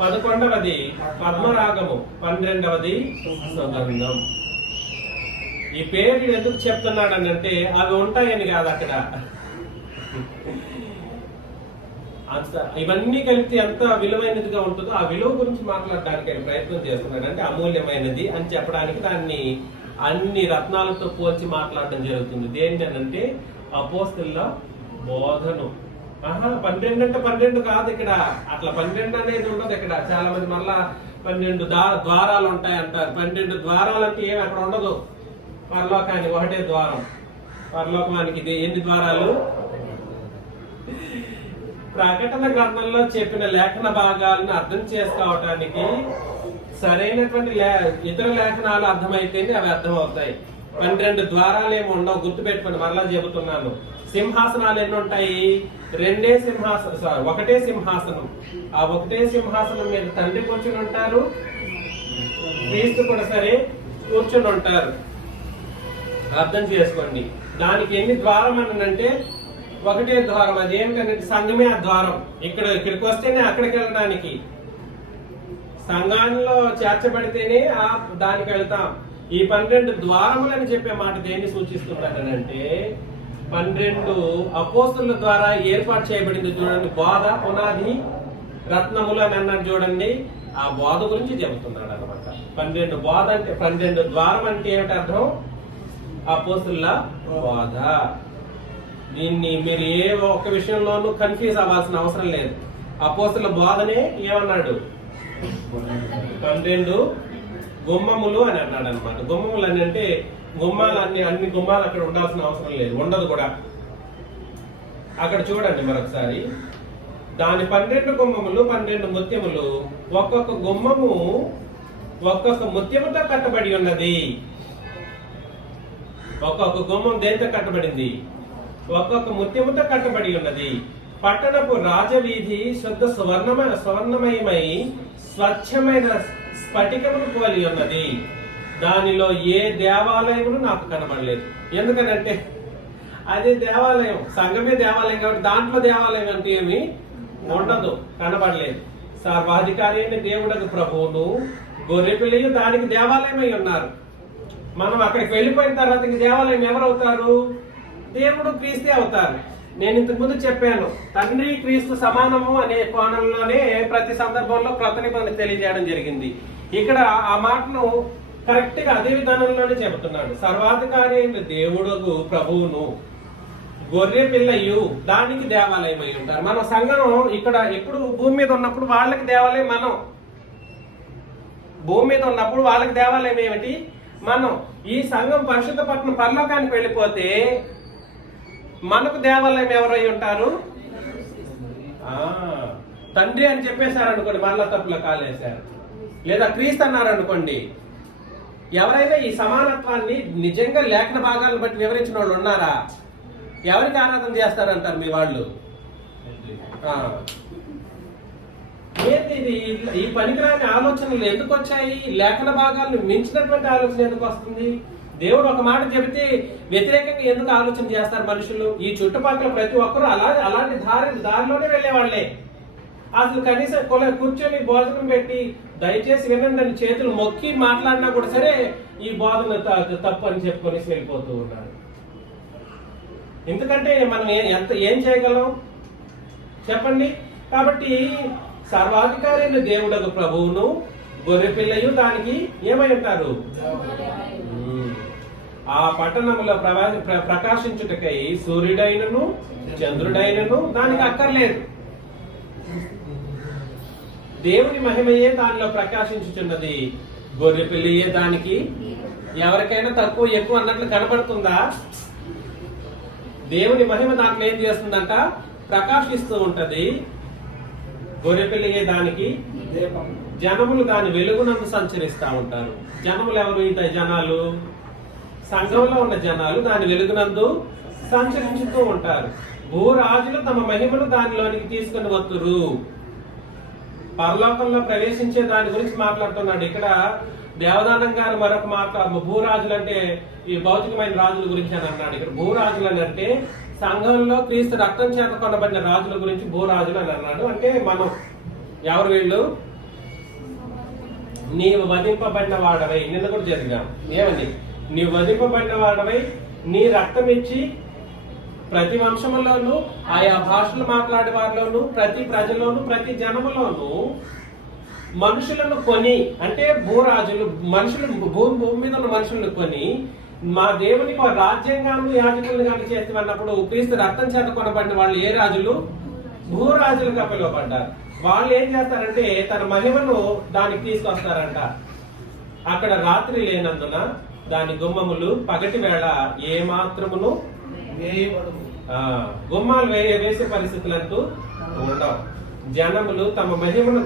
11వది పద్మరాగము, 12వది సుగంధం. ఈ పేర్లు ఎందుకు చెప్తున్నాడనంటే అవి ఉంటాయని కాదు అక్కడ. ఇవన్నీ కలిపి ఎంత విలువైనదిగా ఉంటుందో ఆ విలువ గురించి మాట్లాడడానికి ఆయన ప్రయత్నం చేస్తున్నాడు. అంటే అమూల్యమైనది అని చెప్పడానికి దాన్ని అన్ని రత్నాలతో పోల్చి మాట్లాడడం జరుగుతుంది. దేనికంటే అపోస్తుల బోధను. 12 అంటే 12 కాదు ఇక్కడ. అట్లా 12 అనేది ఉండదు ఇక్కడ. చాలా మంది మళ్ళా 12 ద్వారాలు ఉంటాయి అంటారు. 12 ద్వారాలు అంటే ఏమి అక్కడ ఉండదు. పరలోకానికి ఒకటే ద్వారం. పరలోకానికి ఎన్ని ద్వారాలు? ప్రకటన గ్రంథంలో చెప్పిన లేఖన భాగాలను అర్థం చేసుకోవటానికి సరైనటువంటి ఇతర లేఖనాలు అర్థమైతేనే అవి అర్థమవుతాయి. 12 ద్వారాలు ఏమి ఉండవు. గుర్తుపెట్టుకోండి, మరలా చెబుతున్నాను. సింహాసనాలు ఎన్ని ఉంటాయి? ఒకటే సింహాసనం. ఆ ఒకటే సింహాసనం మీద తండ్రి కూర్చుని ఉంటారు, క్రీస్తు కూడా సరే కూర్చుని ఉంటారు. అర్థం చేసుకోండి. దానికి ఎన్ని ద్వారం అని అంటే ఒకటే ద్వారం. అది ఏంటంటే సంఘమే ఆ ద్వారం. ఇక్కడికి వస్తేనే అక్కడికి వెళ్ళడానికి, సంఘంలో చేర్చబడితేనే దానికి వెళ్తాం. ఈ 12 ద్వారములని చెప్పే మాట దేన్ని సూచిస్తుంటానంటే 12 అపోస్తుల ద్వారా ఏర్పాటు చేయబడింది. చూడండి, బోధ, పునాది, రత్నములు అని అన్నాడు చూడండి. ఆ బోధ గురించి చెబుతున్నాడు అనమాట. 12 బోధ అంటే 12 ద్వారం అంటే ఏమిటి అర్థం? అపోస్తుల బోధ. దీన్ని మీరు ఏ ఒక్క విషయంలోనూ కన్ఫ్యూజ్ అవ్వాల్సిన అవసరం లేదు. అపోస్తుల బోధనే ఏమన్నాడు? 12 గుమ్మములు అని అన్నాడు అనమాట. గుమ్మములు అని అంటే గుమ్మాలు అన్ని గుమ్మాలు అక్కడ ఉండాల్సిన అవసరం లేదు, ఉండదు కూడా. అక్కడ చూడండి మరొకసారి. దాని 12 గుమ్మములు, 12 ముత్యములు, ఒక్కొక్క గుమ్మము ఒక్కొక్క ముత్యముతో కట్టబడి ఉన్నది. ఒక్కొక్క గుమ్మం దేంతో కట్టబడింది? ఒక్కొక్క ముత్యముతో కట్టబడి ఉన్నది. పట్టణపు రాజవీధి శుద్ధ సువర్ణమయమై స్వచ్ఛమైన స్ఫటికమును పోలి ఉన్నది. దానిలో ఏ దేవాలయమును నాకు కనబడలేదు. ఎందుకనంటే అదే దేవాలయం, సంఘమే దేవాలయం కాబట్టి దాంట్లో దేవాలయం అంటే ఏమి ఉండదు, కనబడలేదు. సర్వాధికారి అయిన దేవుడకు ప్రభువును గొర్రెపిల్లయు దానికి దేవాలయమై ఉన్నారు. మనం అక్కడికి వెళ్ళిపోయిన తర్వాత ఇంక దేవాలయం ఎవరవుతారు? దేవుడు, క్రీస్తే అవుతారు. నేను ఇంతకు ముందు చెప్పాను, తండ్రి క్రీస్తు సమానము అనే కోణంలోనే ప్రతి సందర్భంలో క్రొత్త నిబంధన తెలియజేయడం జరిగింది. ఇక్కడ ఆ మాటను కరెక్ట్ గా అదే విధానంలోనే చెబుతున్నాడు. సర్వాధికారి అయిన దేవుడు ప్రభువును గొర్రె పిల్లయు దానికి దేవాలయం అయి ఉంటారు. మన సంఘం ఇక్కడ ఎప్పుడు భూమి మీద ఉన్నప్పుడు వాళ్ళకి దేవాలయం, మనం భూమి మీద ఉన్నప్పుడు వాళ్ళకి దేవాలయం ఏమిటి? మనం ఈ సంఘం పరిశుద్ధ పట్టణం పరలోకానికి వెళ్ళిపోతే మనకు దేవాలయం ఎవరై ఉంటారు? తండ్రి అని చెప్పేశారు అనుకోండి, మరలా తప్పులో కాలేశారు. లేదా క్రీస్తు అన్నారు అనుకోండి. ఎవరైనా ఈ సమానత్వాన్ని నిజంగా లేఖన భాగాలను బట్టి వివరించిన వాళ్ళు ఉన్నారా? ఎవరికి ఆరాధన చేస్తారంటారు మీ వాళ్ళు? ఏంటి ఇది? ఈ పనికిరాని ఆలోచనలు ఎందుకు వచ్చాయి? లేఖన భాగాలను మించినటువంటి ఆలోచన ఎందుకు వస్తుంది? దేవుడు ఒక మాట చెబితే వ్యతిరేకంగా ఎందుకు ఆలోచన చేస్తారు మనుషులు? ఈ చుట్టుపక్కల ప్రతి ఒక్కరూ అలాంటి దారిలోనే వెళ్ళేవాళ్లే. అసలు కనీసం కూర్చొని భోజనం పెట్టి దయచేసి వినండి అని చేతులు మొక్కి మాట్లాడినా కూడా సరే ఈ బోధన తప్పు అని చెప్పుకొని వెళ్ళిపోతూ ఉన్నారు. ఎందుకంటే మనం ఏం చేయగలం చెప్పండి? కాబట్టి సర్వాధికారైన దేవుడకు ప్రభువును గొర్రెపిల్లయు దానికి ఏమై ఉంటారు? ఆ పట్టణంలో ప్రకాశించుటకై సూర్యుడైనను చంద్రుడైనను దానికి అక్కర్లేదు. దేవుని మహిమయే దానిలో ప్రకాశించుచున్నది, గొర్రెపిల్లయే దానికి. ఎవరికైనా తక్కువ ఎక్కువ అన్నట్లు కనబడుతుందా? దేవుని మహిమ దాంట్లో ఏం చేస్తుందంట? ప్రకాశిస్తూ ఉంటది. గొర్రెపిల్లయే దానికి జనములు దాని వెలుగునందు సంచరిస్తూ ఉంటారు. జనములు ఎవరు? జనాలు సంఘంలో ఉన్న జనాలు దాని వెలుగునందు సంచరించుతూ ఉంటారు. భూరాజులు తమ మహిమను దానిలోనికి తీసుకుని వస్తురు. పరలోకంలో ప్రవేశించే దాని గురించి మాట్లాడుతున్నాడు ఇక్కడ దేవదానం గారు. మరొక భూరాజులు అంటే ఈ భౌతికమైన రాజుల గురించి అని అన్నాడు. ఇక్కడ భూరాజులు అని అంటే సంఘంలో క్రీస్తు రక్తం చేత కొనబడిన రాజుల గురించి భూరాజులు అని అన్నాడు. అంటే మనం ఎవరు వీళ్ళు? నీవు వధింపబడిన వాడవై, నిన్న కూడా జరిగాం. ఏమని? నీవు వధింపబడిన వాడవై నీ రక్తం ఇచ్చి ప్రతి వంశములోను ఆయా భాషలు మాట్లాడే వారిలోను ప్రతి ప్రజలోను ప్రతి జనములోను మనుషులను కొని, అంటే భూరాజులు మనుషులు భూమి మీద ఉన్న మనుషులను కొని మా దేవుని రాజ్యాంగాన్ని యాజకులను కానీ చేస్తున్నప్పుడు క్రీస్తు రక్తం చేత కొనబడిన వాళ్ళు ఏ రాజులు? భూరాజులుగా పిలువబడ్డారు. వాళ్ళు ఏం చేస్తారంటే తన మహిమను దానికి తీసుకొస్తారంట. అక్కడ రాత్రి లేనందున దాని గుమ్మములు పగటి వేళ ఏ మాత్రమును గుమ్మాలు వేసే పరిస్థితులంటూ ఉండవు. జనములు తమ మహిమను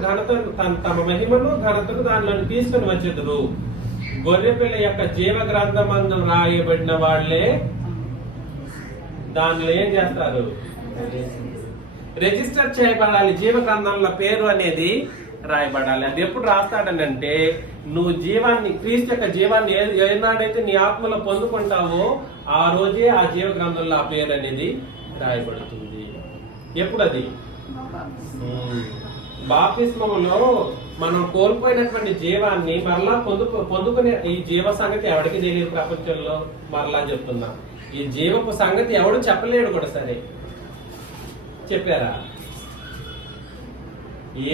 ఘనతను దానిలోని తీసుకుని వచ్చేదురు. గొర్రెపిల్ల యొక్క జీవ గ్రంథమందు రాయబడిన వాళ్లే దానిలో ఏం చేస్తారు? రిజిస్టర్ చేయబడాలి. జీవ గ్రంథంలో పేరు అనేది రాయబడాలి. అది ఎప్పుడు రాస్తాడనంటే నువ్వు జీవాన్ని, క్రీస్తు యొక్క జీవాన్ని ఏనాడైతే నీ ఆత్మలో పొందుకుంటావో ఆ రోజే ఆ జీవ గ్రంథంలో ఆ పేరు అనేది రాయబడుతుంది. ఎప్పుడు అది? బాప్తిస్మములో మనం కోల్పోయినటువంటి జీవాన్ని మరలా పొందుకునే ఈ జీవ సంగతి ఎవరికి తెలియదు ప్రపంచంలో. మరలా చెప్తున్నా, ఈ జీవపు సంగతి ఎవడు చెప్పలేడు కూడా. సరే చెప్పారా?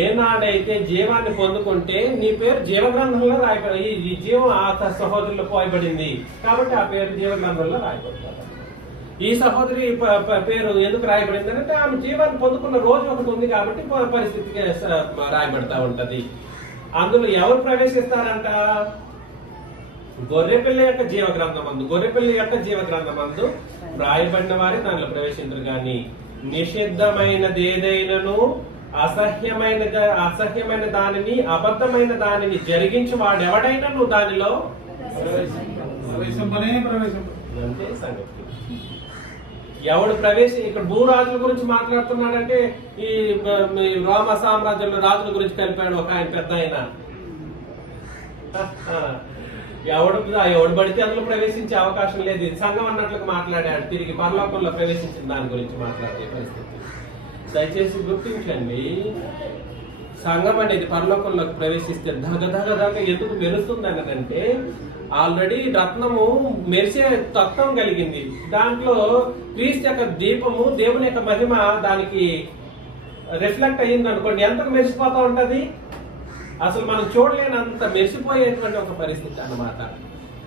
ఏనాడైతే జీవాన్ని పొందుకుంటే నీ పేరు జీవ గ్రంథంలో రాయబడి ఈ జీవం ఆ సహోదరులు పోయబడింది కాబట్టి ఆ పేరు జీవ గ్రంథంలో రాయబడతారు. ఈ సహోదరి పేరు ఎందుకు రాయబడింది అంటే ఆమె జీవాన్ని పొందుకున్న రోజు ఒకటి ఉంది కాబట్టి పరిస్థితికి రాయబడతా ఉంటది. అందులో ఎవరు ప్రవేశిస్తారంట? గొర్రెపిల్ల యొక్క జీవ గ్రంథమందు, గొర్రెపిల్ల యొక్క జీవ గ్రంథమందు రాయబడిన వారి దానిలో ప్రవేశించరు. గాని నిషిద్ధమైనది ఏదైనను అసహ్యమైన దానిని అబద్ధమైన దానిని జరిగించి వాడెవడైనా నువ్వు దానిలో అంతే సంగతి. ఎవడు ఇక్కడ భూరాజుల గురించి మాట్లాడుతున్నాడంటే ఈ రోమ సామ్రాజ్యంలో రాజుల గురించి కలిపాడు ఒక ఆయన పెద్ద ఆయన. ఎవడు పడితే అందులో ప్రవేశించే అవకాశం లేదు. ఇది సంఘం అన్నట్లుగా మాట్లాడాడు. తిరిగి పరలోకంలో ప్రవేశించిన దాని గురించి మాట్లాడే పరిస్థితి. దయచేసి గుర్తించండి, సంఘం అనేది పరలోకంలోకి ప్రవేశిస్తే దగ ఎందుకు మెరుస్తుంది అన్నదంటే ఆల్రెడీ రత్నము మెరిసే తత్వం కలిగింది. దాంట్లో క్రీస్తు యొక్క దీపము, దేవుని యొక్క మహిమ దానికి రిఫ్లెక్ట్ అయ్యింది అనుకోండి, ఎంతకు మెరిసిపోతా ఉంటది. అసలు మనం చూడలేనంత మెరిసిపోయేటువంటి ఒక పరిస్థితి అన్నమాట.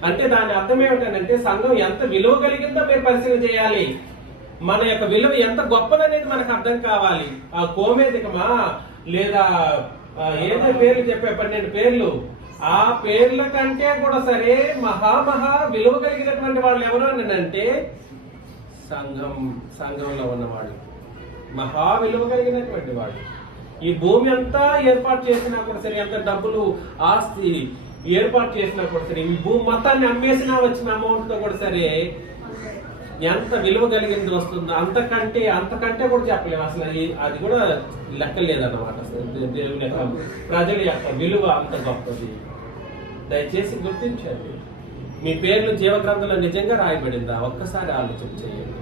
అంటే దాని అర్థం ఏమిటంటే సంఘం ఎంత విలువ కలిగిందో మీరు పరిశీలన చేయాలి. మన యొక్క విలువ ఎంత గొప్పదనేది మనకు అర్థం కావాలి. ఆ కోమేదికమా లేదా ఏదో పేర్లు చెప్పే 12 పేర్లు ఆ పేర్ల కంటే కూడా సరే మహా విలువ కలిగినటువంటి వాళ్ళు ఎవరు అని అంటే సంఘంలో ఉన్నవాడు మహా విలువ కలిగినటువంటి వాడు. ఈ భూమి అంతా ఏర్పాటు చేసినా కూడా సరే, ఎంత డబ్బులు ఆస్తి ఏర్పాటు చేసినా కూడా సరే, ఈ భూమి మొత్తాన్ని అమ్మేసినా వచ్చిన అమౌంట్ తో కూడా సరే ఎంత విలువ కలిగింది వస్తుందో అంతకంటే కూడా చెప్పలేము. అసలు అది కూడా లెక్కలేదన్నమాట. దేవుని యొక్క ప్రజల యొక్క విలువ అంత గొప్పది. దయచేసి గుర్తించండి. మీ పేర్లు జీవగ్రంథంలో నిజంగా రాయబడిందా ఒక్కసారి ఆలోచన చేయండి.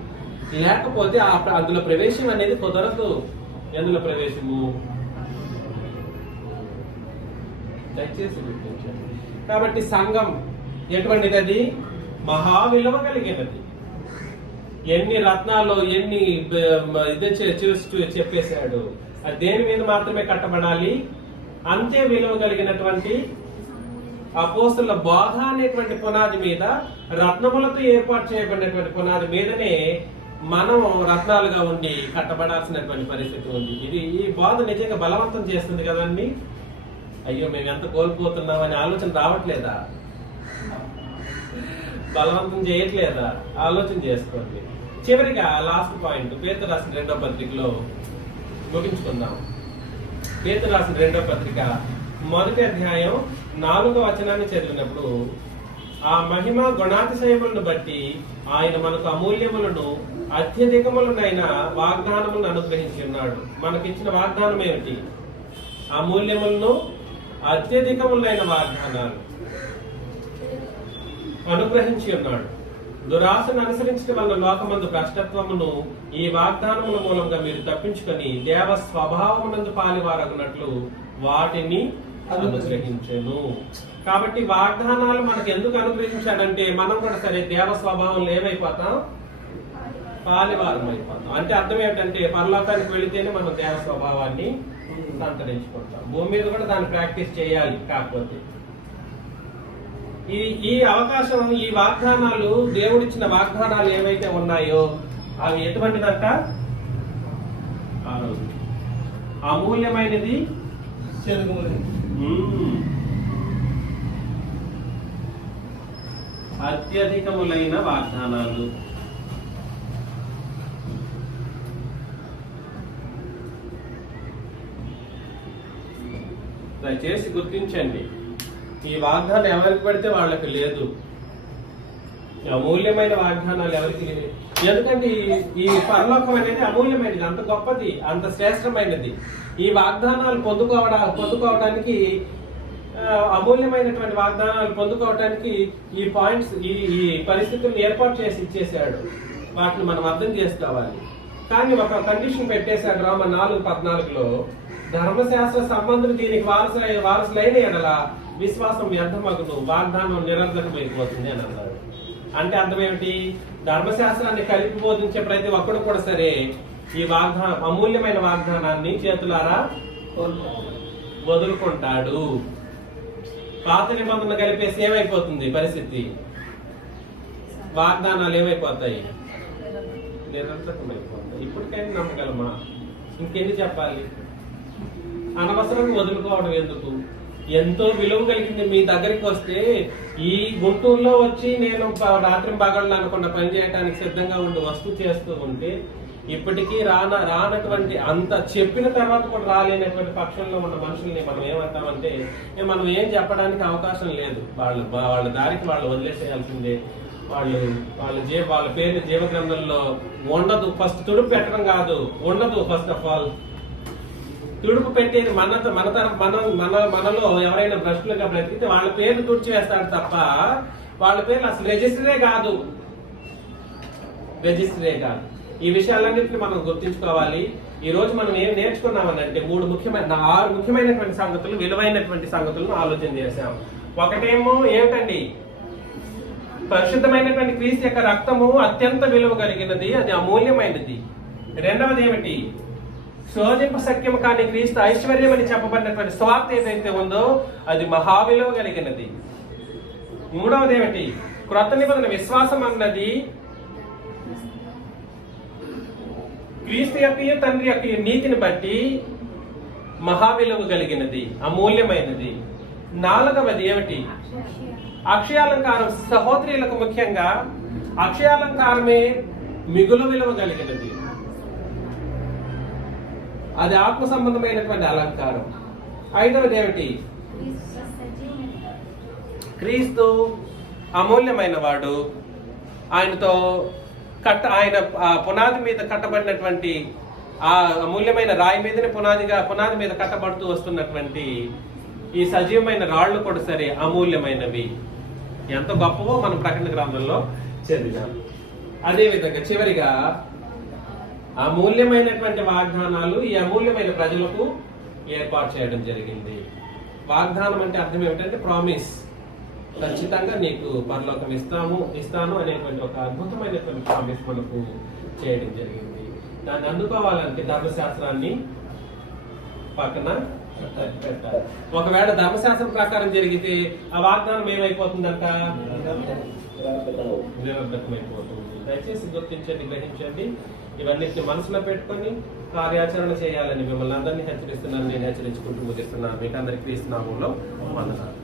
లేకపోతే అందులో ప్రవేశం అనేది కుదరదు. ఎందులో ప్రవేశము? దయచేసి గుర్తించండి. కాబట్టి సంఘం ఎటువంటిది? అది మహా విలువ కలిగినది. ఎన్ని రత్నాలు ఎన్ని చూసి చెప్పేశాడు. అది దేని మీద మాత్రమే కట్టబడాలి? అంతే విలువ కలిగినటువంటి అపోస్తుల బోధ అనేటువంటి పునాది మీద, రత్నములతో ఏర్పాటు చేయబడినటువంటి పునాది మీదనే మనం రత్నాలుగా ఉండి కట్టబడాల్సినటువంటి పరిస్థితి ఉంది. ఈ బోధ నిజంగా బలవంతం చేస్తుంది కదండి. అయ్యో మేము ఎంత కోల్పోతున్నాం అనే ఆలోచన రావట్లేదా? బలవంతం చేయట్లేదా? ఆలోచన చేసుకోండి. చివరిగా లాస్ట్ పాయింట్, పేతురు రాసిన 2వ పత్రికలో ముగించుకుందాం. పేతురు రాసిన 2వ పత్రిక 1వ అధ్యాయం 4వ వచనాన్ని చదివినప్పుడు, ఆ మహిమ గుణాతిశయములను బట్టి ఆయన మనకు అమూల్యములను అత్యధికములనైన వాగ్దానములను అనుగ్రహించి ఉన్నాడు. మనకిచ్చిన వాగ్దానం ఏమిటి? అమూల్యములను అత్యధికములైన వాగ్దానాలు అనుగ్రహించి ఉన్నాడు. దురాశను అనుసరించడం వల్ల లోకమందు భ్రష్టత్వమును ఈ వాగ్దానముల మూలంగా మీరు తప్పించుకొని దేవ స్వభావమునందు పాలివారగునట్లు వాటిని అనుగ్రహించెను. కాబట్టి వాగ్దానాలు మనకు ఎందుకు అనుగ్రహించాడంటే మనం కూడా సరే దేవ స్వభావంలో ఏమైపోతాం? పాలివారం అయిపోతాం. అంటే అర్థం ఏంటంటే పరలోకానికి వెళితేనే మనం దేవ స్వభావాన్ని సంతరించుకుంటాం. భూమి మీద కూడా దాన్ని ప్రాక్టీస్ చేయాలి. కాకపోతే ఈ అవకాశం, ఈ వాగ్దానాలు, దేవుడిచ్చిన వాగ్దానాలు ఏవైతే ఉన్నాయో అవి ఎటువంటిదంట? అమూల్యమైనది, అత్యధికములైన వాగ్దానాలు. దయచేసి గుర్తించండి. ఈ వాగ్దానం ఎవరికి పడితే వాళ్ళకి లేదు. అమూల్యమైన వాగ్దానాలు ఎవరికి లేవు. ఎందుకంటే ఈ పరలోకం అనేది అమూల్యమైనది, అంత గొప్పది, అంత శ్రేష్టమైనది. ఈ వాగ్దానాలు పొందుకోవడానికి, అమూల్యమైనటువంటి వాగ్దానాలు పొందుకోవడానికి ఈ పాయింట్స్, ఈ పరిస్థితులను ఏర్పాటు చేసి ఇచ్చేసాడు. వాటిని మనం అర్థం చేసుకోవాలి. కానీ ఒక కండిషన్ పెట్టేశాడు రోమా 4:14లో, ధర్మశాస్త్ర సంబంధులు దీనికి వారసులైన ఎడల విశ్వాసం వ్యర్థమగును, వాగ్దానం నిరంతరమైపోతుంది అని అన్నాడు. అంటే అర్థం ఏమిటి? ధర్మశాస్త్రాన్ని కలిపి బోధించే ప్రతి ఒక్కడు కూడా సరే ఈ అమూల్యమైన వాగ్దానాన్ని చేతులారా వదులుకుంటాడు. పాత నిబంధన కలిపేసి ఏమైపోతుంది పరిస్థితి? వాగ్దానాలు ఏమైపోతాయి? నిరంతరమైపోతాయి. ఇప్పటికైనా నమ్మగలమా? ఇంకెన్ని చెప్పాలి? అనవసరంగా వదులుకోవడం ఎందుకు? ఎంతో విలువ కలిగింది మీ దగ్గరికి వస్తే, ఈ గుంటూరులో వచ్చి నేను రాత్రి పగళ్ళు అనుకున్న పని చేయడానికి సిద్ధంగా ఉండి వస్తూ చేస్తూ ఉంటే, ఇప్పటికీ రానటువంటి, అంత చెప్పిన తర్వాత కూడా రాలేనటువంటి పక్షంలో ఉన్న మనుషుల్ని మనం ఏమంటామంటే, మనం ఏం చెప్పడానికి అవకాశం లేదు. వాళ్ళ దారికి వాళ్ళు వదిలేసేయాల్సిందే. వాళ్ళ పేరు జీవగ్రంథంలో ఉండదు. ఫస్ట్ తుడుపు పెట్టడం కాదు, ఉండదు. ఫస్ట్ ఆఫ్ ఆల్ తుడుపు పెట్టేది మనలో ఎవరైనా భ్రష్టులుగా బ్రతికితే వాళ్ళ పేర్లు తుడిచి వేస్తాడు తప్ప వాళ్ళ పేర్లు అసలు రిజిస్టరే కాదు. ఈ విషయాలన్నింటినీ మనం గుర్తించుకోవాలి. ఈ రోజు మనం ఏం నేర్చుకున్నామనంటే 6 ముఖ్యమైనటువంటి సంగతులు, విలువైనటువంటి సంగతులను ఆలోచన చేశాం. ఒకటేమో ఏమిటండి? పరిశుద్ధమైనటువంటి క్రీస్తు యొక్క రక్తము అత్యంత విలువ కలిగినది, అది అమూల్యమైనది. రెండవది ఏమిటి? శోధింప సఖ్యం కాని క్రీస్తు ఐశ్వర్యం అని చెప్పబడినటువంటి స్వార్థ ఏదైతే ఉందో అది మహావిలువ కలిగినది. మూడవది ఏమిటి? క్రొత్త నిబంధన విశ్వాసం అన్నది క్రీస్తు యొక్క తండ్రి యొక్క నీతిని బట్టి మహావిలువ కలిగినది, అమూల్యమైనది. నాలుగవది ఏమిటి? అక్షయాలంకారం. సహోదరులకు ముఖ్యంగా అక్షయాలంకారమే మిగులు విలువ కలిగినది. అది ఆత్మ సంబంధమైనటువంటి అలంకారం. ఐదవది ఏమిటి? క్రీస్తు అమూల్యమైన వాడు. ఆయనతో ఆయన పునాది మీద కట్టబడినటువంటి ఆ అమూల్యమైన రాయి మీదనే పునాది మీద కట్టబడుతూ వస్తున్నటువంటి ఈ సజీవమైన రాళ్లు కూడా సరే అమూల్యమైనవి. ఎంత గొప్పవో మనం ప్రకటన గ్రంథంలో చదివాం. అదేవిధంగా చివరిగా అమూల్యమైనటువంటి వాగ్దానాలు ఈ అమూల్యమైన ప్రజలకు ఏర్పాటు చేయడం జరిగింది. వాగ్దానం అంటే అర్థం ఏమిటంటే ప్రామిస్. ఖచ్చితంగా నీకు పరలోకం ఇస్తాను అనేటువంటి ఒక అద్భుతమైనటువంటి ప్రామిస్ మనకు చేయడం జరిగింది. దాన్ని అందుకోవాలంటే ధర్మశాస్త్రాన్ని పక్కన పెట్టాలి. ఒకవేళ ధర్మశాస్త్రం ప్రకారం జరిగితే ఆ వాగ్దానం ఏమైపోతుందంట? నిరర్ధకమైపోతుంది. దయచేసి గుర్తించండి, గ్రహించండి. ఇవన్నిటిని మనసులో పెట్టుకొని కార్యాచరణ చేయాలని మిమ్మల్ని అందరినీ హెచ్చరిస్తున్నాను. నేను హెచ్చరించుకుంటూ ముగిస్తున్నాను. మీకు అందరికీ క్రీస్తు నామములో వందనాలు.